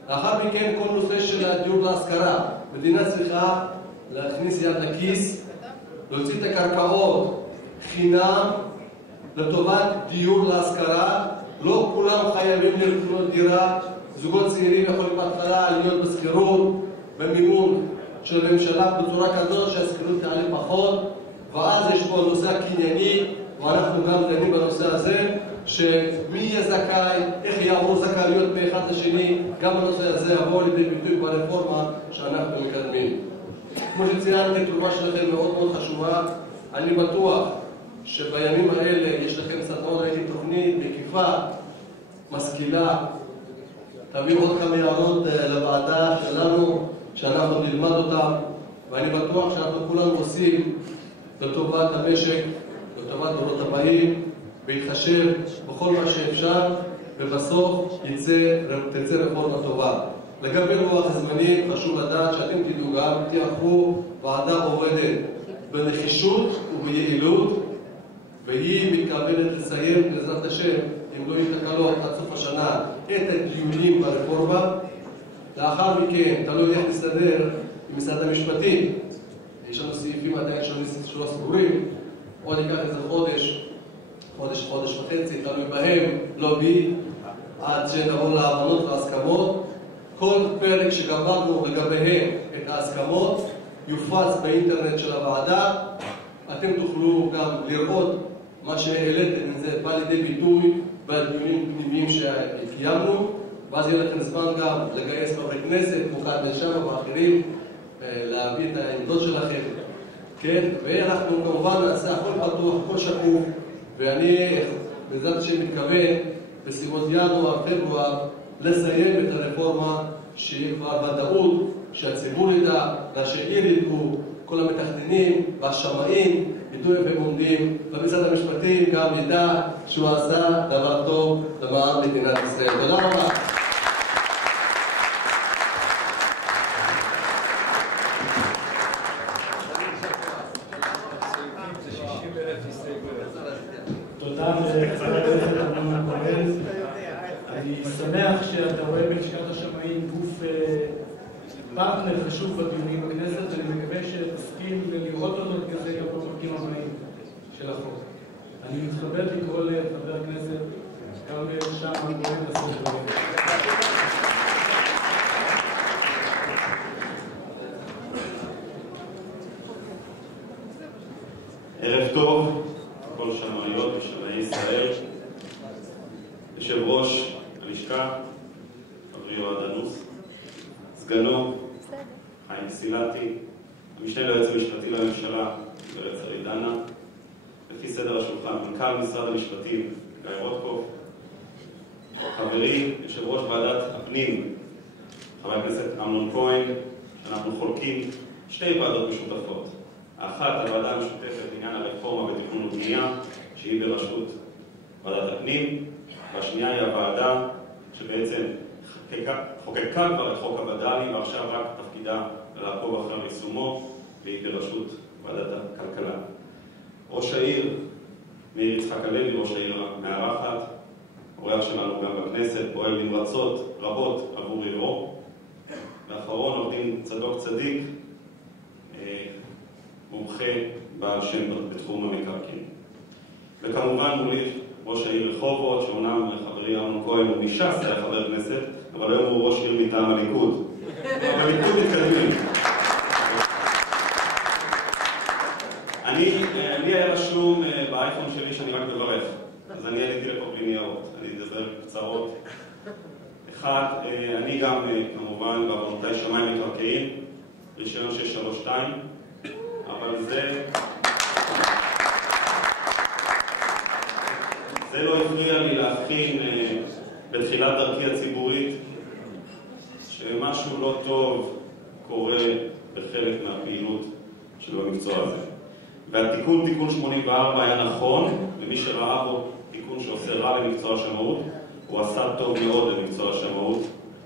לאחר מכן כל נושא של הדיור להשכרה. מדינה צריכה להכניס יד לכיס, להוציא את הקרקעות חינם לטובת דיור להשכרה. לא כולם חייבים לקנות דירה, זוגות צעירים יכולים בהתחלה להיות בסחירות, במימון של הממשלה בצורה כזאת שהסחירות תעלה פחות, ואז יש פה נושא הקנייני, ואנחנו גם דנים בנושא הזה, שמי יהיה זכאי, איך יעברו זכאיות מאחד לשני, גם הנושא הזה יבוא לידי ביטוי ברפורמה שאנחנו מקדמים. כמו שציינתי, התרומה שלכם מאוד מאוד חשובה. אני בטוח שבימים האלה יש לכם סדנאות, ראיתי תוכנית מקיפה, משכילה, תביאו עוד כמה הערות לוועדה שלנו, שאנחנו נלמד אותם, ואני בטוח שאנחנו כולנו עושים לטובת המשק, לטובת דורות הבאים, בהתחשב בכל מה שאפשר, ובסוף תצא רפורמה טובה. לגבי רוח הזמנים, חשוב לדעת שאתם תדעו גם, תיאחרו ועדה עובדת בנחישות וביעילות, והיא מתכוונת לסיים בעזרת השם, אם לא יהיו תקלות עד סוף השנה, את הדיונים ברפורמה. לאחר מכן, תלוי איך נסתדר עם משרד המשפטים. יש לנו סעיפים עדיין שלא סגורים, עוד ייקח איזה חודש וחצי, תלוי בהם, לא בי, עד שנבוא להבנות והסכמות. כל פרק שגברנו לגביהם את ההסכמות יופץ באינטרנט של הוועדה. אתם תוכלו גם לראות מה שהעליתם, זה בא לידי ביטוי בדיונים פנימיים שקיימנו, ואז יהיה לכם זמן גם לגייס חברי כנסת, מוכת לשם ואחרים, להביא את העמדות שלכם. כן? ואנחנו כמובן נעשה הכל פתוח, הכל שקוף, ואני בעזרת השם מתכוון בסביבות ינואר, פברואר, לסיים את הרפורמה, שיהיה כבר ודאות, שהציבור ידע, שהעיר ידעו, כל המתכננים והשמאים ידעו איפה הם עומדים, ומשרד המשפטים גם ידע שהוא עשה דבר טוב למען מדינת ישראל. תודה רבה. תודה לחבר הכנסת ארנון הכהן. אני שמח שאתה רואה בלשכת השמאים גוף פרטנר חשוב בדיונים בכנסת, ואני מקווה שתסכים לראות אותו כזה גם בפרקים הבאים של החוק. אני מתכבד לקרוא לחבר הכנסת כרמל שאמה-הכהן לעשות דברים. ערב טוב, כל שמאיות ושמאי ישראל, יושב ראש הלשכה, חברי יועד אנוס, סגנו, חיים סילתי, המשנה ליועץ המשפטי לממשלה, גברת שרית דנה, לפי סדר השולחן, מנכ"ל משרד המשפטים, גיא רוטקופף, חברי, יושב ראש ועדת הפנים, חבר הכנסת אמנון כהן, שאנחנו חולקים שתי ועדות משותפות. האחת, הוועדה המשותפת לעניין הרפורמה בתכנון ובנייה, שהיא בראשות ועדת הפנים, והשנייה היא הוועדה שבעצם חוקקה כבר את חוק הווד"לים, ועכשיו רק תפקידה לעקוב אחר יישומו, והיא בראשות ועדת הכלכלה. ראש העיר, מאיר יצחק הלוי, ראש העיר המארחת, אורח שלנו גם בכנסת, פועל נמרצות רבות עבור עירו. ואחרון, עורך דין צדוק צדיק, מומחה בעל שם בתחום המקרקעין. וכמובן מולי ראש העיר רחובות, שאומנם חברי אמנון כהן הוא מש"ס, היה חבר כנסת, אבל היום הוא ראש עיר מטעם הליכוד. הליכוד מתקדמים. לי היה רשום באייפון שלי שאני רק מברך, אז אני עליתי לפה בלי ניירות, אני אדבר קצרות. אחד, אני גם כמובן בעוונותיי שמאי מקרקעין, רישיון 632, אבל זה לא הפריע לי להבחין בתחילת דרכי הציבורית שמשהו לא טוב קורה בחלק מהפעילות של המקצוע הזה. והתיקון, תיקון 84, היה נכון, ומי שראה בו תיקון שעושה רע למקצוע השמאות, הוא עשה טוב מאוד למקצוע השמאות,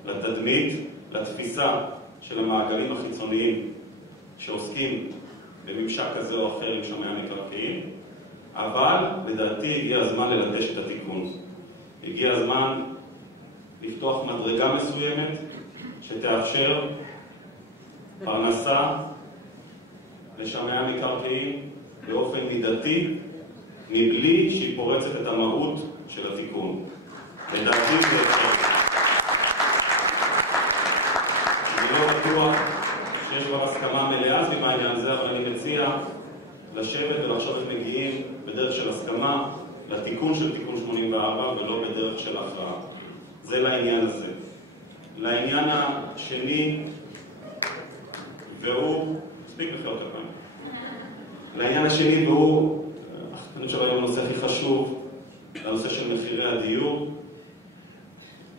לתדמית, לתפיסה של המעגלים החיצוניים שעוסקים בממשק כזה או אחר עם שמאי המקרקעין, אבל לדעתי הגיע הזמן ללטש את התיקון. הגיע הזמן לפתוח מדרגה מסוימת שתאפשר פרנסה לשמאי המקרקעין באופן מידתי, מבלי שהיא פורצת את המהות של התיקון. לדעתי זה אפשר. אני לא בטוח שיש כבר הסכמה מלאה סביב העניין הזה, אבל אני מציע לשבת ולחשוב איך מגיעים בדרך של הסכמה לתיקון של תיקון 84 ולא בדרך של הכרעה. זה לעניין הזה. לעניין השני, והוא, מספיק מחיאות כפיים. לעניין השני, והוא, אני חושב היום הנושא הכי חשוב, לנושא של מחירי הדיור.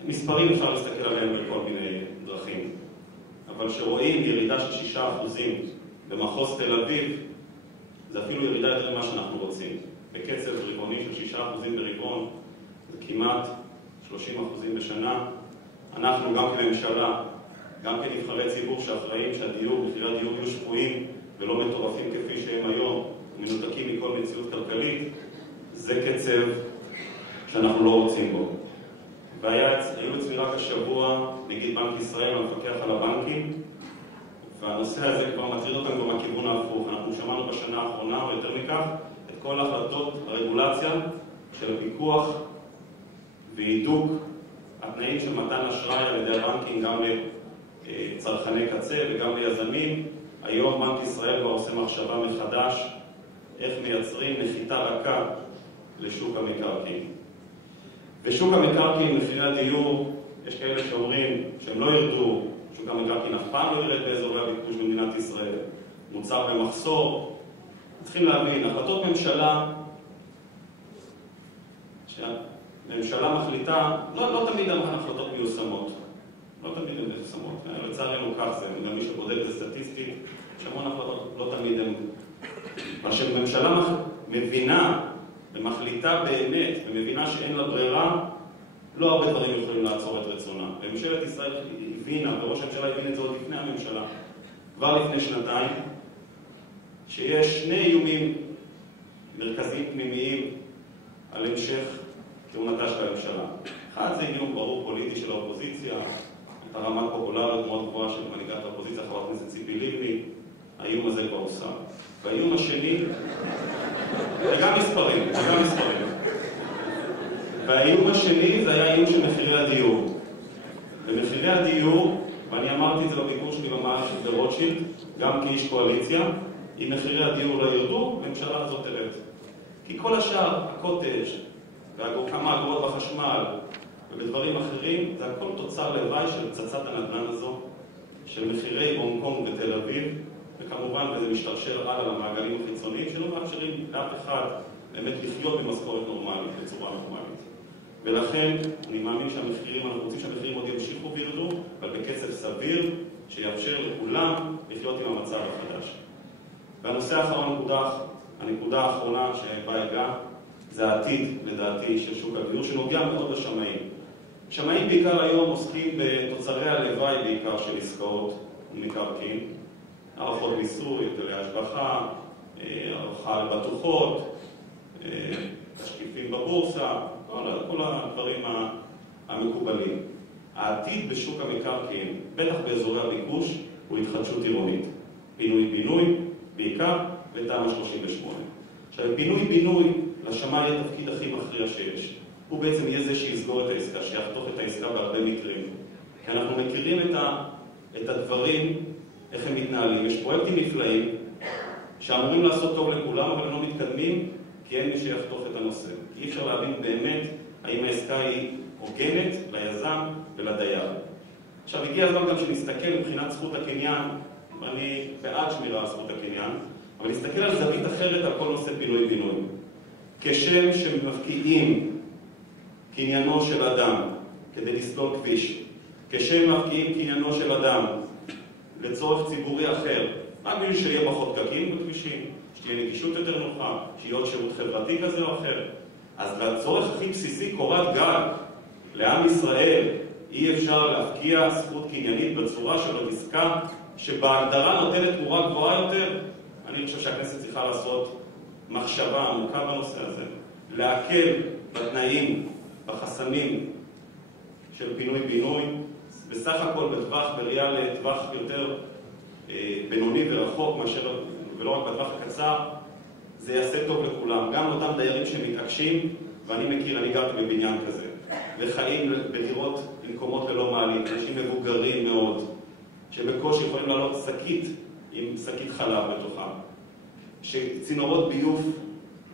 מספרים אפשר להסתכל עליהם בכל מיני דרכים, אבל שרואים ירידה של 6% במחוז תל אביב, זה אפילו ירידה יותר ממה שאנחנו רוצים. בקצב רבעוני של 6% ברבעון, זה כמעט 30% בשנה. אנחנו גם כממשלה, גם כנבחרי ציבור שאחראים שהדיור, מחירי הדיור יהיו שפויים ולא מטורפים כפי שהם היום, מנותקים מכל מציאות כלכלית, זה קצב שאנחנו לא רוצים בו. והיו אצלי רק השבוע נגיד בנק ישראל, המפקח על הבנקים, והנושא הזה כבר מטריד אותם גם בכיוון ההפוך. אנחנו שמענו בשנה האחרונה, או יותר מכך, את כל החלטות הרגולציה של הפיקוח והידוק התנאים של מתן אשראי על ידי הבנקים גם לצרכני קצה וגם ליזמים. היום בנק ישראל כבר עושה מחשבה מחדש איך מייצרים נחיתה רכה לשוק המקרקעין. ושוק המקרקעין, מחירי הדיור, יש כאלה שאומרים שהם לא ירדו, שוק המקרקעין אף פעם לא ירד באזורי הביקוש במדינת ישראל, מוצר במחסור. צריכים להבין, החלטות ממשלה, שהממשלה מחליטה, לא תמיד החלטות מיושמות. לא תמיד הן מיושמות. לצערנו כך זה, גם מי שבודק בסטטיסטית, שהמון החלטות לא תמיד הן. מה שממשלה מבינה ומחליטה באמת, ומבינה שאין לה ברירה, לא הרבה דברים יכולים לעצור את רצונה. וממשלת ישראל הבינה, וראש הממשלה הבין את זה עוד לפני הממשלה, כבר לפני שנתיים, שיש שני איומים מרכזיים פנימיים על המשך כהונתה של הממשלה. אחד זה איום ברור פוליטי של האופוזיציה, את הרמת פופולריות מאוד גבוהה של מנהיגת האופוזיציה, חברת הכנסת ציפי לבני, האיום הזה כבר הוסר. והאיום השני, וגם מספרים. והאיום השני זה היה איום של מחירי הדיור. ומחירי הדיור, ואני אמרתי את זה בביקור שלי במערכת ברוטשילד, גם כאיש קואליציה, אם מחירי הדיור לא ירדו, הממשלה הזאת תרד. כי כל השאר, הקוטג' וכמה אגרות בחשמל ובדברים אחרים, זה הכל תוצר לוואי של פצצת הנדל"ן הזו, של מחירי הונג קונג בתל אביב, וכמובן וזה משתרשר הלאה למעגלים החיצוניים שלא מאפשרים לאף אחד באמת לחיות במשכורת נורמלית, בצורה נורמלית. ולכן אני מאמין אנחנו רוצים שהמחירים עוד ימשיכו וירדו, אבל בקצב סביר שיאפשר לכולם לחיות עם המצב החדש. והנושא האחרון, הנקודה האחרונה שבה אגע, זה העתיד, לדעתי, של שוק הדיור, שנוגע מאוד לשמאים. שמאים בעיקר היום עוסקים בתוצרי הלוואי בעיקר של עסקאות ומקרקעין, הערכות מיסוי, היטלי השבחה, הערכה על בטוחות, תשקיפים בבורסה, כל הדברים המקובלים. העתיד בשוק המקרקעין, בטח באזורי הביקוש, הוא התחדשות עירונית. פינוי-בינוי, בעיקר, ותמ"א 38. עכשיו, פינוי-בינוי, לשמאי יהיה התפקיד הכי מכריע שיש. הוא בעצם יהיה זה שיסגור את העסקה, שיחתוך את העסקה בהרבה מקרים. כי אנחנו מכירים את הדברים, איך הם מתנהלים. יש פרויקטים נפלאים שאמורים לעשות טוב לכולם, אבל הם לא מתקדמים, כי אין מי שיחתוך את הנושא. כי אי אפשר להבין באמת האם העסקה היא הוגנת ליזם ולדייר. עכשיו, הגיע הזמן גם שנסתכל מבחינת זכות הקניין, ואני בעד שמירה על זכות הקניין, אבל נסתכל על זווית אחרת על כל נושא פינוי-בינוי. כשם שמפקיעים קניינו של אדם כדי לסלול כביש, כשם מפקיעים קניינו של אדם לצורך ציבורי אחר, רק בשביל שיהיה פחות פקקים בכבישים, שתהיה נגישות יותר נוחה, שיהיה עוד שירות חברתי כזה או אחר. אז לצורך הכי בסיסי, קורת גג לעם ישראל, אי אפשר להפקיע זכות קניינית בצורה של עוד עסקה שבהגדרה נותנת תמורה גבוהה יותר. אני חושב שהכנסת צריכה לעשות מחשבה עמוקה בנושא הזה, להקל בתנאים, בחסמים של פינוי-בינוי, בסך הכל בראייה לטווח יותר בינוני ורחוק, ולא רק בטווח הקצר, זה יעשה טוב לכולם. גם אותם דיירים שמתעקשים, ואני גרתי בבניין כזה, וחיים בדירות במקומות ללא מעלית, אנשים מבוגרים מאוד, שבקושי יכולים לעלות עם שקית חלב בתוכם, שצינורות ביוב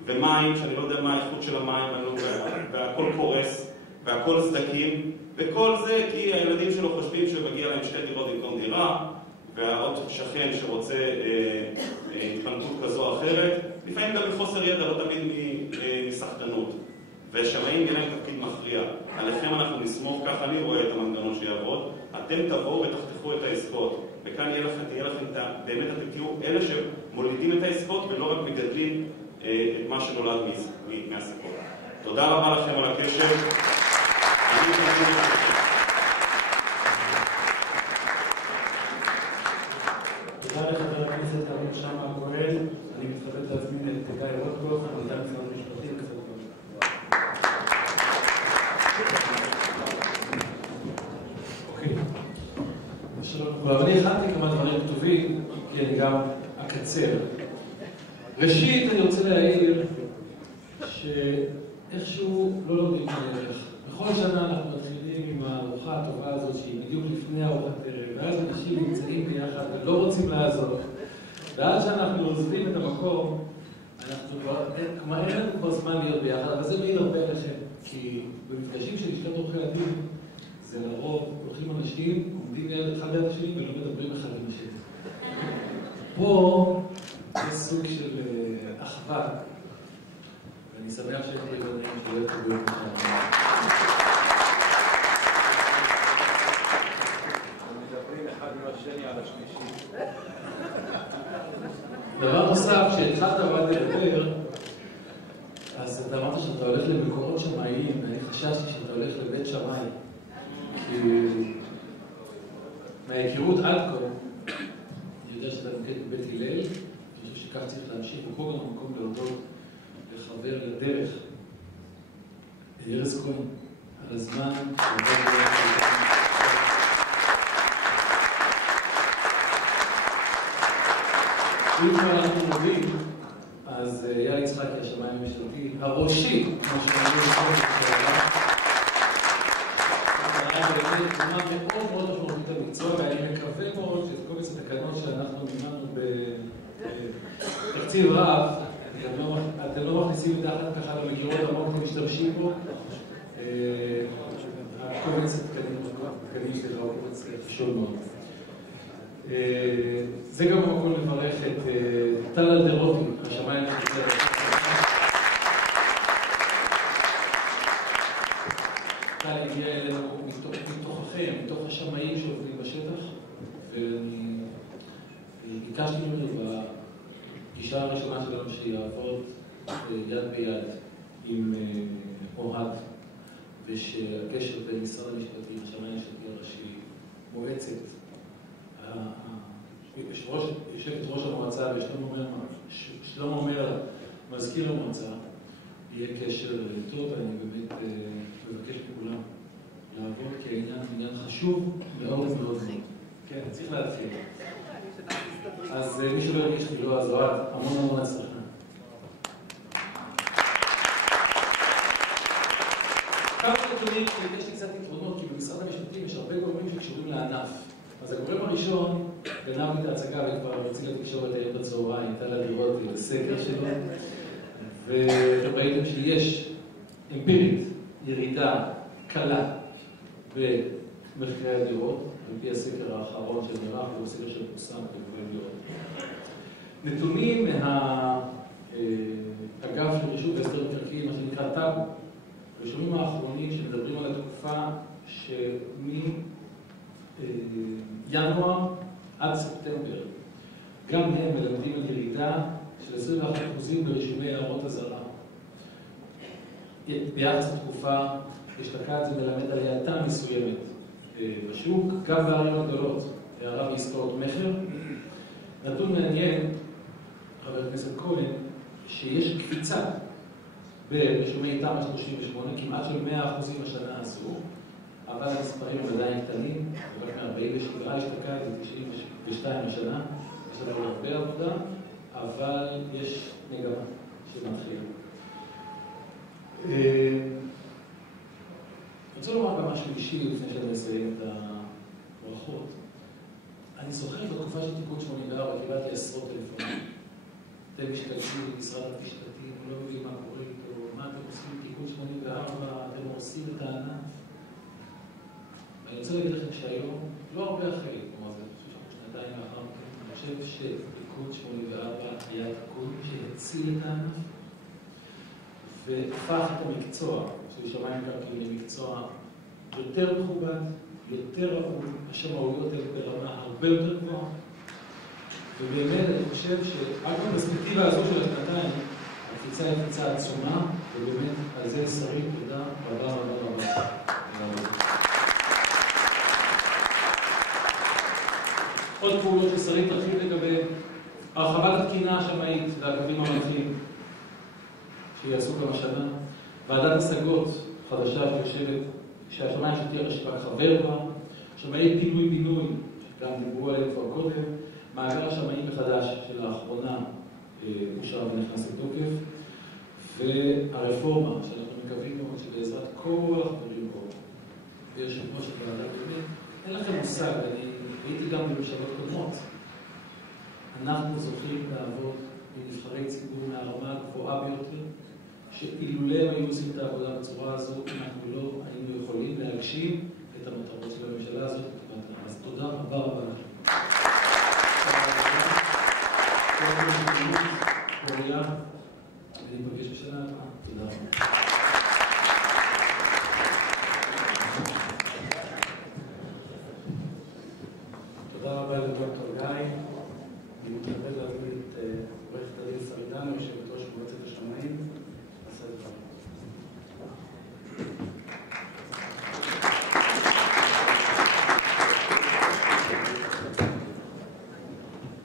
ומים, שאני לא יודע מה האיכות של המים, והכל קורס, והכל סדקים, וכל זה כי הילדים שלו חושבים שמגיע להם 2 דירות במקום דירה, והעוד שכן שרוצה התפנקות כזו או אחרת, לפעמים גם מחוסר ידע, לא תמיד מסחטנות. והשמאים יהיה להם תפקיד מכריע. עליכם אנחנו נסמוך, ככה אני רואה את המנגנון שיעבוד, אתם תבואו ותחתכו את העסקות, וכאן תהיה לכם באמת אתם תהיו אלה שמולידים את העסקות ולא רק מגדלים את מה שנולד מהסיפור. תודה רבה לכם על הקשב. תודה לחבר הכנסת אמיר שמה הכהן. אני מתכבד להזמין את גיא רוטקופף, מנכ"ל משרד המשפטים. שלום לכולם. אני הכנתי כמה דברים טובים, כי אני גם אקצר. ראשית, אני רוצה להעיר שאיכשהו לא לומדים בערך. בכל שנה אנחנו מתחילים עם הארוחה הטובה הזאת, שהיא בדיוק לפני ארוחת ערב, ואז אנשים נמצאים ביחד ולא רוצים לעזור. ואז שאנחנו עוזבים את המקום, אנחנו כבר אין לנו כבר זמן להיות ביחד, אבל זה מעיד הרבה עליכם. כי במפגשים של לשכת עורכי הדין, זה לרוב הולכים אנשים, עומדים ליד אחד ליד השני ולא מדברים אחד עם השני. פה זה סוג של אחווה, ואני שמח שיש לי בנאים שלא יקבלו את זה. מדברים אחד עם השני על השלישי. דבר נוסף, כשהתחלת אבל לדבר, אז אתה אמרת שאתה הולך למקומות שמאיים, ואני חששתי שאתה הולך לבית שמאי. כי מההיכרות עד כה, אני יודע שאתה נוקט בבית הלל, אני חושב שכך צריך להמשיך, ופה גם המקום להודות לחבר לדרך, ארז כהן, על הזמן אם כבר אנחנו מודים, אז יאללה יצחקי, השמאי המשפטי, הראשי, כמו שאומרים לכל השאלה, באמת תרומה מאוד מאוד משמעותית למקצוע, ואני מקווה מאוד שאת קובץ התקנות שאנחנו מימנו בתקציב רב, אתם לא מכניסים מתחת ככה למגירות המון ומשתמשים בו. הקובץ התקנים שלך הוא קובץ חשוב מאוד. זה גם המקום לברך את טל דרוטי, השמיים שחוזר. טל הגיע אלינו מתוככם, מתוך השמאים שעובדים בשטח, ואני ביקשתי ממנו בפגישה הראשונה שלנו שיעבוד יד ביד עם אוהד, ושהקשר בין משרד המשפטים, השמאי הממשלתי הראשי, מועצת, יושבת ראש המועצה ושלמה אומר, מזכיר המועצה, יהיה קשר טוב, ואני באמת מבקש מכולם לעבוד כעניין חשוב מאוד מאוד. כן, צריך להתחיל. אז מי שלא הרגיש לי לא, אז אוהד, המון הצלחה. כמה נתונים, יש לי קצת יתרונות, כי במשרד המשפטים יש הרבה גורמים שקשורים לענף. אז הגורם הראשון, גנב את ההצגה וכבר הוציא לתקשורת היום בצהריים, ניתן לה לראות את הסקר שלו, ואתם ראיתם שיש אמפירית ירידה קלה במחירי הדירות, על פי הסקר האחרון של נערך, והוא סקר שפורסם, אתם יכולים לראות. נתונים מהאגף של רישוי והסדר מקרקעין, מה שנקרא טאבו, הרשומים האחרונים שמדברים על התקופה מינואר עד ספטמבר, גם הם מלמדים על ירידה של 21% ברישומי הערות הזרה. ביחס לתקופה אשתקד זה מלמד על האטה מסוימת בשוק, גם בערים הגדולות, הערה בעסקאות מכר. נתון מעניין, חבר הכנסת כהן, שיש קפיצה ברשומי תמ"א 38, כמעט של 100% השנה הזו, אבל המספרים הם עדיין קטנים, רק מ-47 אשתקד ו-92 השנה, יש לנו הרבה עבודה, אבל יש מגמה שמתחילה. אני רוצה לומר גם משהו אישי לפני שאני אסיים את הברכות. אני זוכר בתקופה של תיקון 84, קיבלתי עשרות טלפונים. אתם משתלטים במשרד המשפטים, לא מבינים מה קורה איתו, מה אתם עושים בתיקון 84, אתם עושים את הענף. ואני רוצה להגיד לכם שהיום, לא הרבה אחרי, כלומר זה שנתיים לאחר מכן, אני חושב שתיקון 84 היה תיקון שהציל את הענף, והפך את המקצוע של שמיים מקרקעין למקצוע יותר מכובד, יותר ראוי, השמאויות האלה ברמה הרבה יותר גבוהה, ובאמת אני חושב שרק בפרספקטיבה הזו של השנתיים, הקפיצה היא קפיצה עצומה, ובאמת על זה שרים תודה רבה רבה רבה. עוד פעולות ששרים תרחיב לגבי הרחבת התקינה השמאית והקווים המנחים שיעשו גם השנה, ועדת השגות חדשה שיושבת, שהשמאי הממשלתי הראשי רק חבר בה, שמאי פינוי-בינוי, שגם דיברו עליהם כבר קודם, מאגר השמאים מחדש שלאחרונה אושר ונכנס לתוקף, והרפורמה שאנחנו מקווים מאוד שבעזרת כל החברים פה, ויושב ראש הוועדה באמת, אין לכם מושג, אני הייתי גם בממשלות קודמות. אנחנו זוכים לעבוד עם נבחרי ציבור מהרמה הגבוהה ביותר, שאילולא הם היו עושים את העבודה בצורה הזו, אנחנו לא היינו יכולים להגשים את המטרות של הממשלה הזאת. אז תודה רבה רבה לכם. פוריה, אני מבקש בשנה הבאה. תודה רבה. תודה רבה לדוקטור גיא. אני מתכבד להביא את עורכת הדין סרידן, יושבת ראש מועצת השמאים.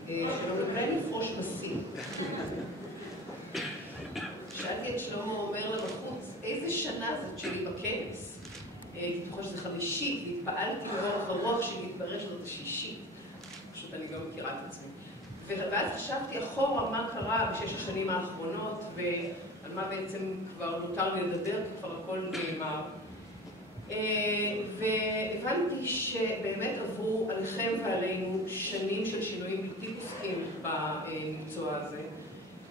שלום לבני לפרוש בשיא. שאלתי את שלמה אומר לה בחוץ, איזה שנה זאת שלי בכנס? הייתי בטוחה שזה חמישית, והתפעלתי לאורך הרוח שלי להתברר שזאת השישית. פשוט אני לא מכירה את עצמי. ואז חשבתי אחורה מה קרה בשש השנים האחרונות, ועל מה בעצם כבר נותר לי לדבר, כי כבר הכל נאמר. והבנתי שבאמת עברו עליכם ועלינו שנים של שינויים בלתי פוסקים במקצוע הזה.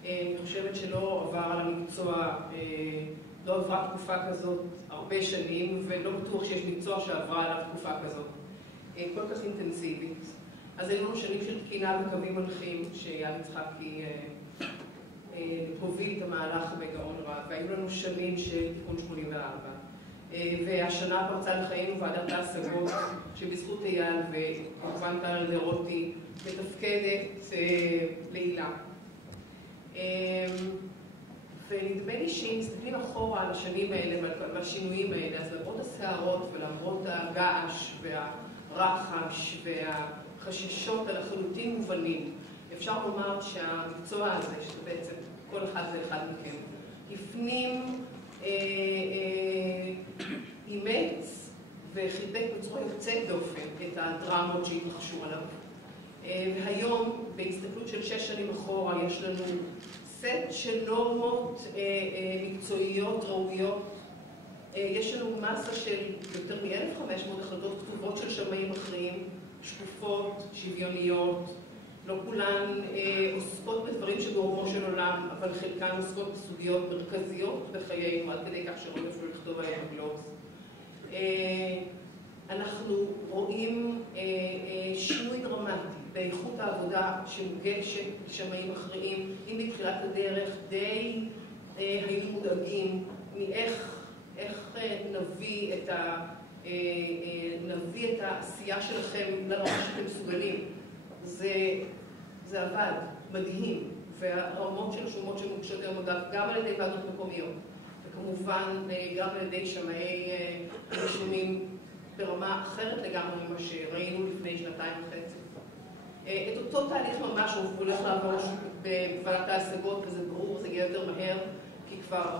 אני חושבת שלא עבר על המקצוע, לא עברה תקופה כזאת הרבה שנים, ולא בטוח שיש מקצוע שעברה עליו תקופה כזאת כל כך אינטנסיבית. אז היו לנו שנים של תקינה בקווים מנחים, שאייל יצחקי הוביל את המהלך בגאון רב, והיו לנו שנים של תיקון 84. והשנה פרצה לחיינו ועדת ההשגות, שבזכות אייל וכמובן פרל רותי מתפקדת לעילה. ונדמה לי שאם מסתכלים אחורה על השנים האלה, על השינויים האלה, אז למרות הסערות ולמרות הגעש והרחש והחששות הלחלוטין מובנים, אפשר לומר שהמקצוע הזה, שזה בעצם כל אחד ואחד מכם, הפנים, אימץ וחיבק בצורה יוצאת דופן את הדרמות שהתרחשו עליו. והיום, בהסתכלות של 6 שנים אחורה, יש לנו סט של נורמות מקצועיות, ראויות. יש לנו מסה של יותר מ-1,500 החלטות כתובות של שמאים אחרים, שקופות, שוויוניות. לא כולן עוסקות בדברים שברומו של עולם, אבל חלקן עוסקות בסוגיות מרכזיות בחיינו, עד כדי כך שראוי אפילו לכתוב עליהם בגלובס. אנחנו רואים שינוי דרמטי באיכות העבודה שמוגשת לשמאים אחרים. אם בתחילת הדרך די היינו מודאגים מאיך נביא את העשייה שלכם לרמה שאתם מסוגלים. זה עבד, מדהים, והרמות של השומות שמוגשות היום, אגב, גם על ידי ועדות מקומיות, וכמובן גם על ידי שמאי רשומים ברמה אחרת לגמרי ממה שראינו לפני 2.5 שנים. את אותו תהליך ממש הוא הולך לעבור בוועדת ההשגות, וזה ברור, זה יהיה יותר מהר, כי כבר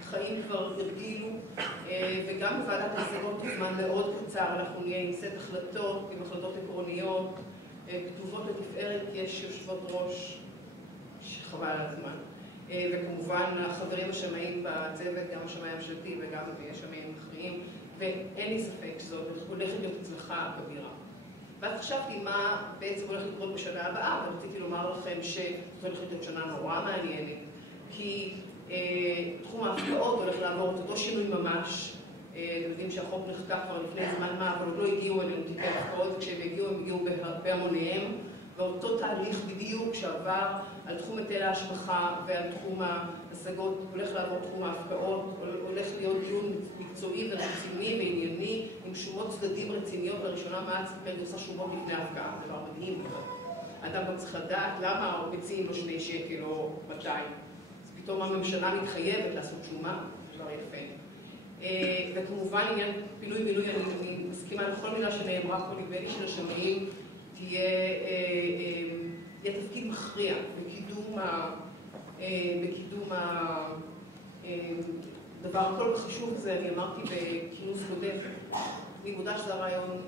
החיים כבר ירגילו, וגם בוועדת ההשגות בזמן מאוד קצר אנחנו נהיה עם סט החלטות, עם החלטות עקרוניות, כתובות לתפארת, יש יושבות ראש שחבל על הזמן. וכמובן החברים השמאים בצוות, גם השמאי הממשלתי וגם שמאים אחרים, ואין לי ספק שזאת הולכת להיות הצלחה כבירה. ואז חשבתי מה בעצם הולך לקרות בשנה הבאה, ורציתי לומר לכם שזאת הולכת להיות שנה נורא מעניינת, כי תחום ההפקעות הולך לעבור את אותו שינוי ממש. אתם יודעים שהחוק נחקק כבר לפני זמן מה, אבל עוד לא הגיעו אלינו תיקי ההפקעות, וכשהם הגיעו הם הגיעו בהמוניהם, ואותו תהליך בדיוק שעבר על תחום היטל ההשבחה ועל תחום ההשגות, הולך לעבור תחום ההפקעות, הולך להיות דיון מקצועי ורציני וענייני, עם שומות צדדים רציניות. לראשונה מע"צ עושה שומות לפני ההפקעה, זה דבר מדהים. אדם גם צריך לדעת למה מציעים לו 2 שקל או 200. פתאום הממשלה מתחייבת לעשות שומה, זה דבר יפה. וכמובן עניין פינוי-בינוי, אני מסכימה לכל מילה שנאמרה פה, נדמה לי שלשמאים יהיה תפקיד מכריע בקידום הדבר כל כך חשוב הזה. אני אמרתי בכינוס קודם, אני מודה שזה הרעיון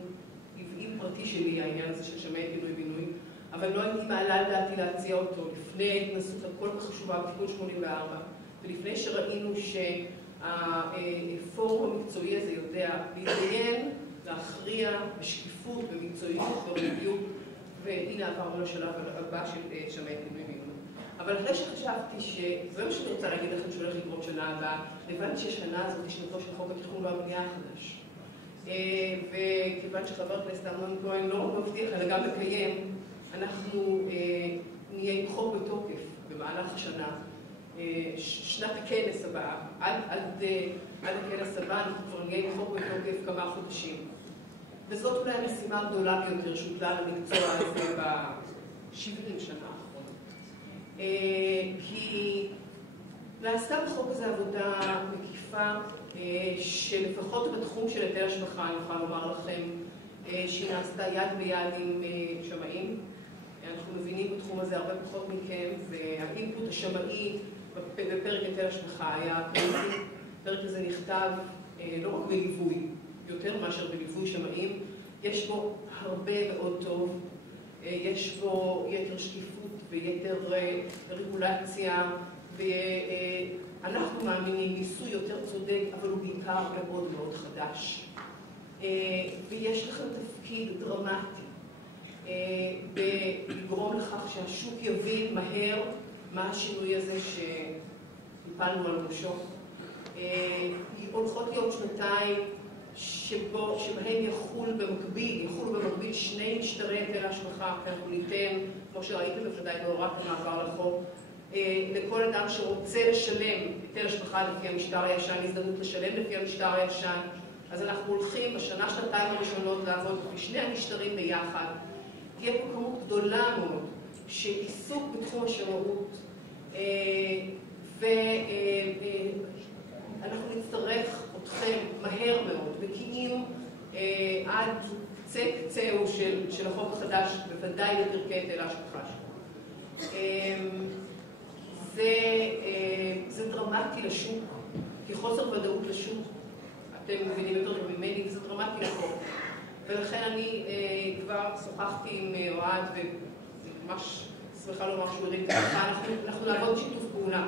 טבעי פרטי שלי, העניין הזה של שמאי פינוי-בינוי, אבל לא הייתי מעלה על דעתי להציע אותו לפני ההתנסות הכל כך חשובה בתיקון 84, ולפני שראינו שהפורום המקצועי הזה יודע להתדיין, להכריע בשקיפות, במקצועיות, ברדיוק, והנה עברנו לשלב הבא של שמאי פינוי-בינוי. אבל אחרי שחשבתי שזה מה שאני רוצה להגיד לכם שהולך לקרות שנה הבאה, הבנתי שהשנה הזאת היא שנתו של חוק התכנון והבנייה החדש. וכיוון שחבר הכנסת אמנון כהן לא רק מבטיח אלא גם מקיים, אנחנו נהיה עם חוק בתוקף במהלך השנה, שנת הכנס הבאה, עד הכנס הבא אנחנו כבר נהיה עם חוק בתוקף כמה חודשים. וזאת אולי המשימה הגדולה ביותר שהוטלה למקצוע הזה ב-70 שנה האחרונות. כי נעשתה בחוק הזה עבודה מקיפה, שלפחות בתחום של היטל השבחה, אני יכולה לומר לכם, שהיא נעשתה יד ביד עם שמאים. אנחנו מבינים בתחום הזה הרבה פחות מכם, והאינפוט השמאי בפרק היטל השבחה היה קריטי. הפרק הזה נכתב לא רק בליווי, יותר מאשר בליווי שמאים, יש בו הרבה מאוד טוב, יש בו יתר שקיפות ויתר רגולציה, ואנחנו מאמינים ניסוי יותר צודק, אבל הוא בעיקר מאוד מאוד חדש. ויש לכם תפקיד דרמטי בלגרום לכך שהשוק יבין מהר מה השינוי הזה שהפלנו על ראשו. הולכות להיות 2 שבהם יחולו במקביל שני משטרי היטל השבחה, ואנחנו ניתן, כמו שראיתם בוודאי בהוראת המעבר לחוק, לכל אדם שרוצה לשלם היטל השבחה לפי המשטר הישן, הזדמנות לשלם לפי המשטר הישן. אז אנחנו הולכים בשנה, שנתיים הראשונות לעבוד בשני המשטרים ביחד. תהיה פה כמות גדולה מאוד של עיסוק בתחום השמאות, ואנחנו נצטרך אתכם מהר מאוד, בקיאים עד קצהו של החוק החדש, בוודאי לפרקי היטל ההשבחה שלו. זה דרמטי לשוק, כי חוסר ודאות לשוק, אתם מבינים יותר ממני, וזה דרמטי לחוק. ולכן אני כבר שוחחתי עם אוהד, וממש שמחה לומר שהוא הרים ככה, אנחנו נעבוד בשיתוף פעולה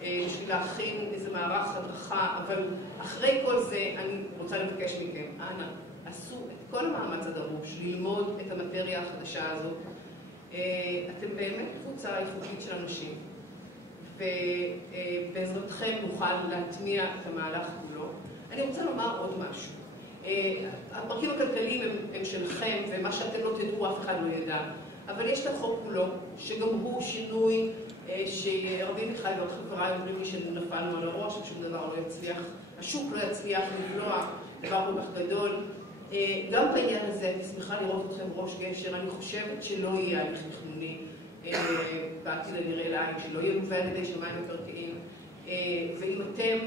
בשביל להכין איזה מערך הדרכה, אבל אחרי כל זה אני רוצה לבקש מכם, אנא, עשו את כל המאמץ הדרוש ללמוד את המטריה החדשה הזאת. אתם באמת קבוצה איכותית של אנשים, ובעזרתכם נוכל להטמיע את המהלך כולו. אני רוצה לומר עוד משהו. הפרקים הכלכליים הם שלכם, ומה שאתם לא תדעו אף אחד לא ידע. אבל יש את החוק כולו, שגם הוא שינוי שרבים בכלל חבריי אומרים לי שנפלנו על הראש, ושום דבר לא יצליח, השוק לא יצליח לבלוע דבר כל כך גדול. גם בעניין הזה, אני שמחה לראות אתכם ראש גשר, אני חושבת שלא יהיה הליך תכנוני בעתיד הנראה לעין, שלא יהיה מובא על ידי שמיים מקרקעין, ואם אתם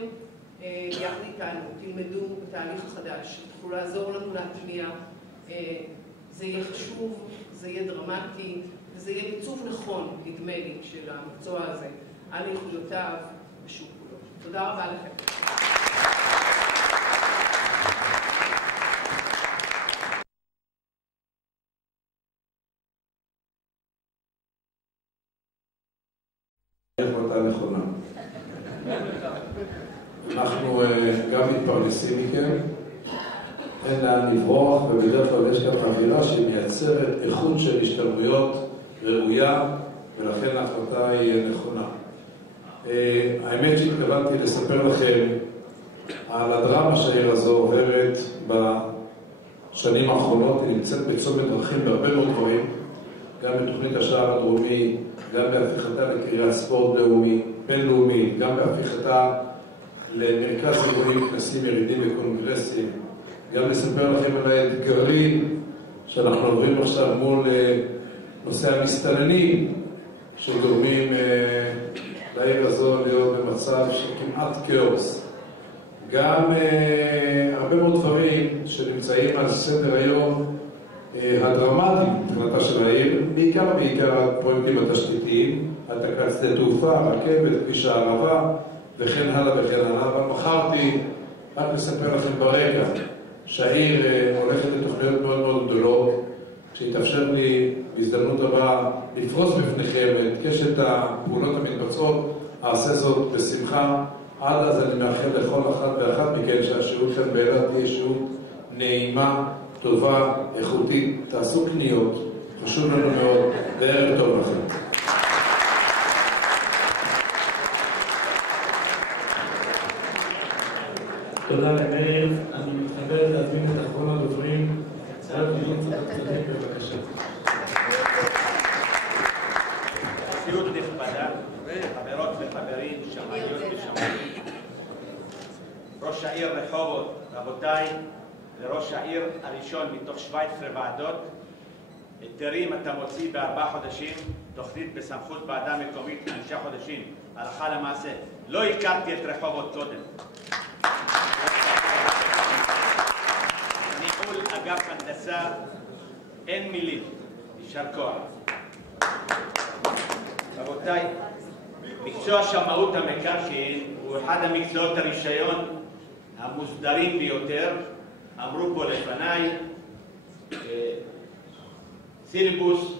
ביחד איתנו תלמדו את ההליך החדש, תוכלו לעזור לנו להטמיע, זה יהיה חשוב, זה יהיה דרמטי, וזה יהיה עיצוב נכון, נדמה לי, של המקצוע הזה, על איכויותיו בשוק כולו. תודה רבה לכם. החלטה נכונה. אנחנו גם מתפרנסים מכם, אין לאן לברוח, ובדרך כלל יש גם אווירה שמייצרת איכות של השתלמויות ראויה, ולכן ההחלטה היא נכונה. האמת שהתכוונתי לספר לכם על הדרמה שהעיר הזו עוברת בשנים האחרונות. היא נמצאת בצומת דרכים בהרבה מאוד דברים, גם בתוכנית השער הדרומי, גם בהפיכתה לקריית ספורט בינלאומי, גם בהפיכתה למרכז אירועים, כנסים, ירידים וקונגרסים. גם לספר לכם על האתגרים שאנחנו עוברים עכשיו מול נושא המסתננים, שגורמים לעיר הזו להיות במצב של כמעט כאוס. גם הרבה מאוד דברים שנמצאים על סדר היום הדרמטי מבחינתה של העיר, בעיקר הפרויקטים התשתיתיים, העתקת שדה תעופה, רכבת, כביש הערבה וכן הלאה וכן הלאה. אבל בחרתי רק לספר לכם ברקע שהעיר הולכת לתוכניות מאוד מאוד גדולות, שיתאפשר לי בהזדמנות הבאה לפרוס בפניכם את קשת הפעולות המתבצעות. אעשה זאת בשמחה. עד אז אני מאחל לכל אחת ואחת מכן שהשהות כאן באילת תהיה שהות נעימה, טובה, איכותית. תעשו קניות, חשוב לנו מאוד, וערב טוב לכם. תודה למאיר. אני מתכבד להזמין את אחרון הדוברים, בבקשה. נשיאות נכבדה, חברות וחברים, שמאיות ושמאים, ראש העיר רחובות, רבותיי, לראש העיר הראשון מתוך 17 ועדות, היתרים אתה מוציא ב4 חודשים, תוכנית בסמכות ועדה מקומית 5 חודשים, הלכה למעשה. לא הכרתי את רחובות קודם. ניהול אגף הנדסה, אין מילים, יישר כוח. רבותיי, מקצוע שמאות המקרקעין הוא אחד המקצועות הרישיון המוסדרים ביותר. אמרו פה לפניי, סילבוס,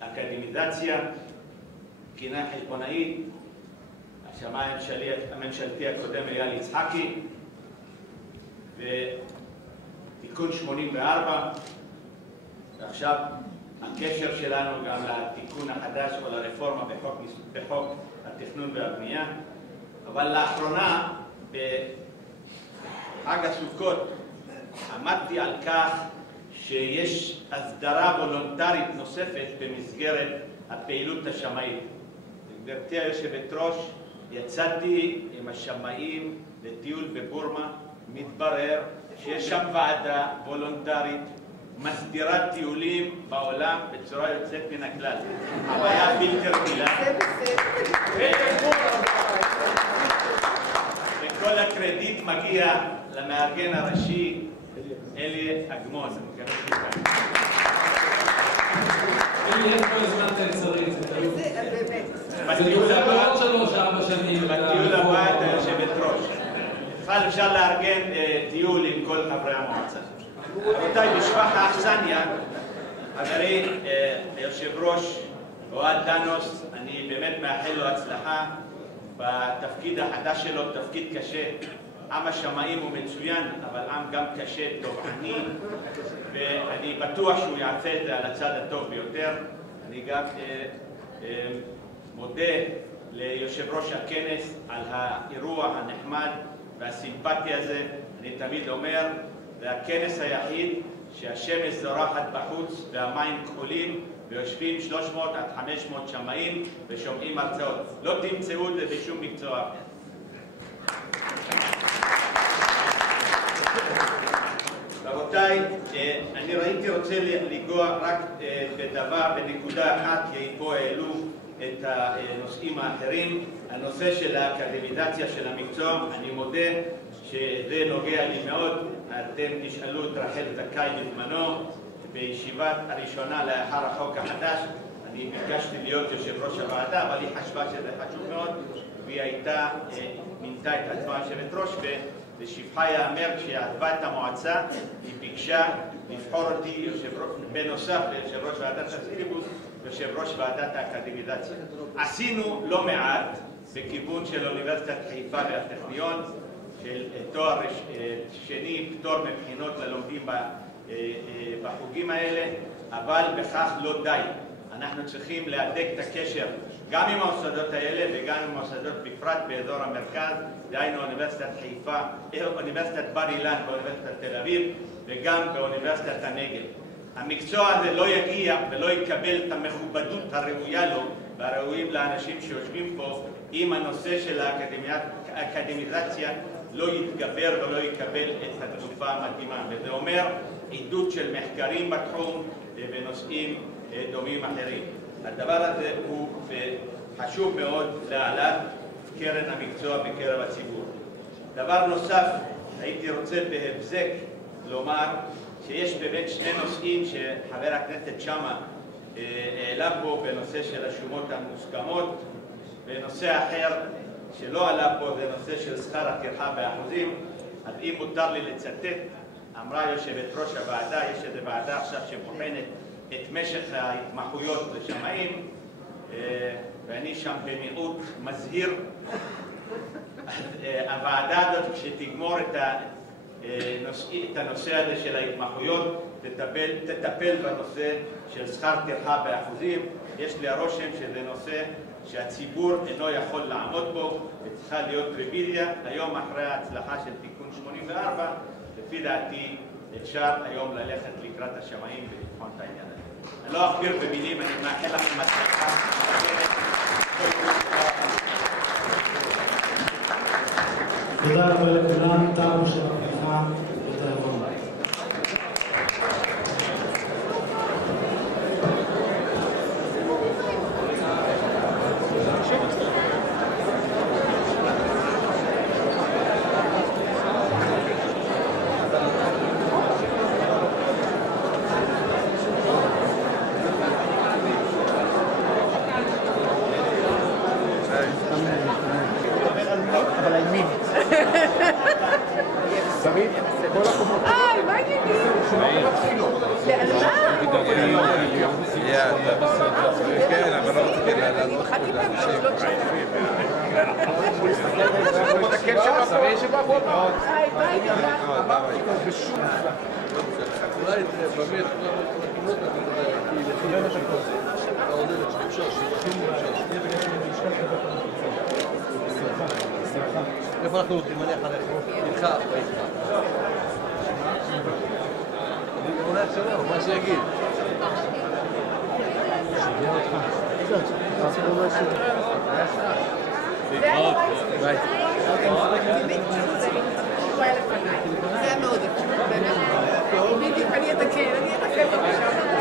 אקדמיזציה, תקינה חשבונאית, השמאי הממשלתי הקודם אייל יצחקי, ותיקון 84, ועכשיו הקשר שלנו גם לתיקון החדש או לרפורמה בחוק התכנון והבנייה. אבל לאחרונה, בחג הסוכות, עמדתי על כך שיש הסדרה וולונטרית נוספת במסגרת הפעילות השמאית. גברתי היושבת ראש, יצאתי עם השמאים לטיול בבורמה, מתברר שיש שם ועדה וולונטרית מסדירה טיולים בעולם בצורה יוצאת מן הכלל. חוויה בלתי רגילה. וכל הקרדיט מגיע למארגן הראשי אלי אגמון. אלי, איך לא הזמנת את שרית? בטיול הבא, 3-4 שנים. בטיול הבא אתה יושבת ראש. בכלל אפשר לארגן טיול עם כל חברי המועצה. רבותיי, בשבח האכסניה, חברי יושב ראש אוהד דנוס, אני באמת מאחל לו הצלחה בתפקיד החדש שלו, תפקיד קשה. עם השמאים הוא מצוין, אבל עם גם קשה, תובעני, ואני בטוח שהוא יעשה את זה על הצד הטוב ביותר. אני גם מודה ליושב ראש הכנס על האירוע הנחמד והסימפטי הזה. אני תמיד אומר, זה הכנס היחיד שהשמש זורחת בחוץ והמים כחולים ויושבים 300 עד 500 שמאים ושומעים הרצאות. לא תמצאו את זה בשום מקצוע אחר. רבותיי, אני רוצה לגוע רק בנקודה אחת, כי פה העלו את הנושאים האחרים. הנושא של האקדמיזציה של המקצוע, אני מודה שזה נוגע לי מאוד. אתם תשאלו את רחל זכאי בזמנו, בישיבת הראשונה לאחר החוק החדש, אני ביקשתי להיות יושב ראש הוועדה, אבל היא חשבה שזה חשוב מאוד, והיא מינתה את עצמה יושבת ראש, ולשבחה יאמר, כשהיא עזבה את המועצה, היא ביקשה לבחור אותי בנוסף ליושב ראש ועדת הסילבוס, יושב ראש ועדת האקדמיזציה. עשינו לא מעט בכיוון של אוניברסיטת חיפה והטכניון, של תואר שני, פטור מבחינות ללומדים בחוגים האלה, אבל בכך לא די. אנחנו צריכים להדק את הקשר גם עם המוסדות האלה וגם עם המוסדות בפרט באזור המרכז, דהיינו אוניברסיטת חיפה, אוניברסיטת בר אילן ואוניברסיטת תל אביב, וגם באוניברסיטת הנגב. המקצוע הזה לא יגיע ולא יקבל את המכובדות הראויה לו והראויים לאנשים שיושבים פה אם הנושא של האקדמיזציה לא יתגבר ולא יקבל את התקופה המתאימה. וזה אומר עידוד של מחקרים בתחום ובנושאים דומים אחרים. הדבר הזה הוא חשוב מאוד להעלאת קרן המקצוע בקרב הציבור. דבר נוסף, הייתי רוצה בהבזק לומר שיש באמת שני נושאים שחבר הכנסת שמה העלה פה בנושא של השומות המוסכמות, ונושא אחר שלא עלה פה זה נושא של שכר הטרחה באחוזים. אז אם מותר לי לצטט, אמרה יושבת ראש הוועדה, יש איזו ועדה עכשיו שבוחנת את משך ההתמחויות לשמאים, ואני שם במיעוט מזהיר. הוועדה הזאת כשתגמור את הנושא הזה של ההתמחויות, תטפל בנושא של שכר טרחה באחוזים. יש לי הרושם שזה נושא שהציבור אינו יכול לעמוד בו, וצריכה להיות רוויזיה. היום אחרי ההצלחה של תיקון 84, לפי דעתי אפשר היום ללכת לקראת השמאים ולבחון את העניין הזה. אני לא אכביר במילים, אני מאחל לכם הצלחה. תודה רבה לכולם, תמו של הפתיחה ותעבור. איפה אנחנו הולכים? אני אחריך. איתך. מה שיגיד. ביי. זה היה מאוד עצוב, באמת. בדיוק, אני אתקן בבקשה.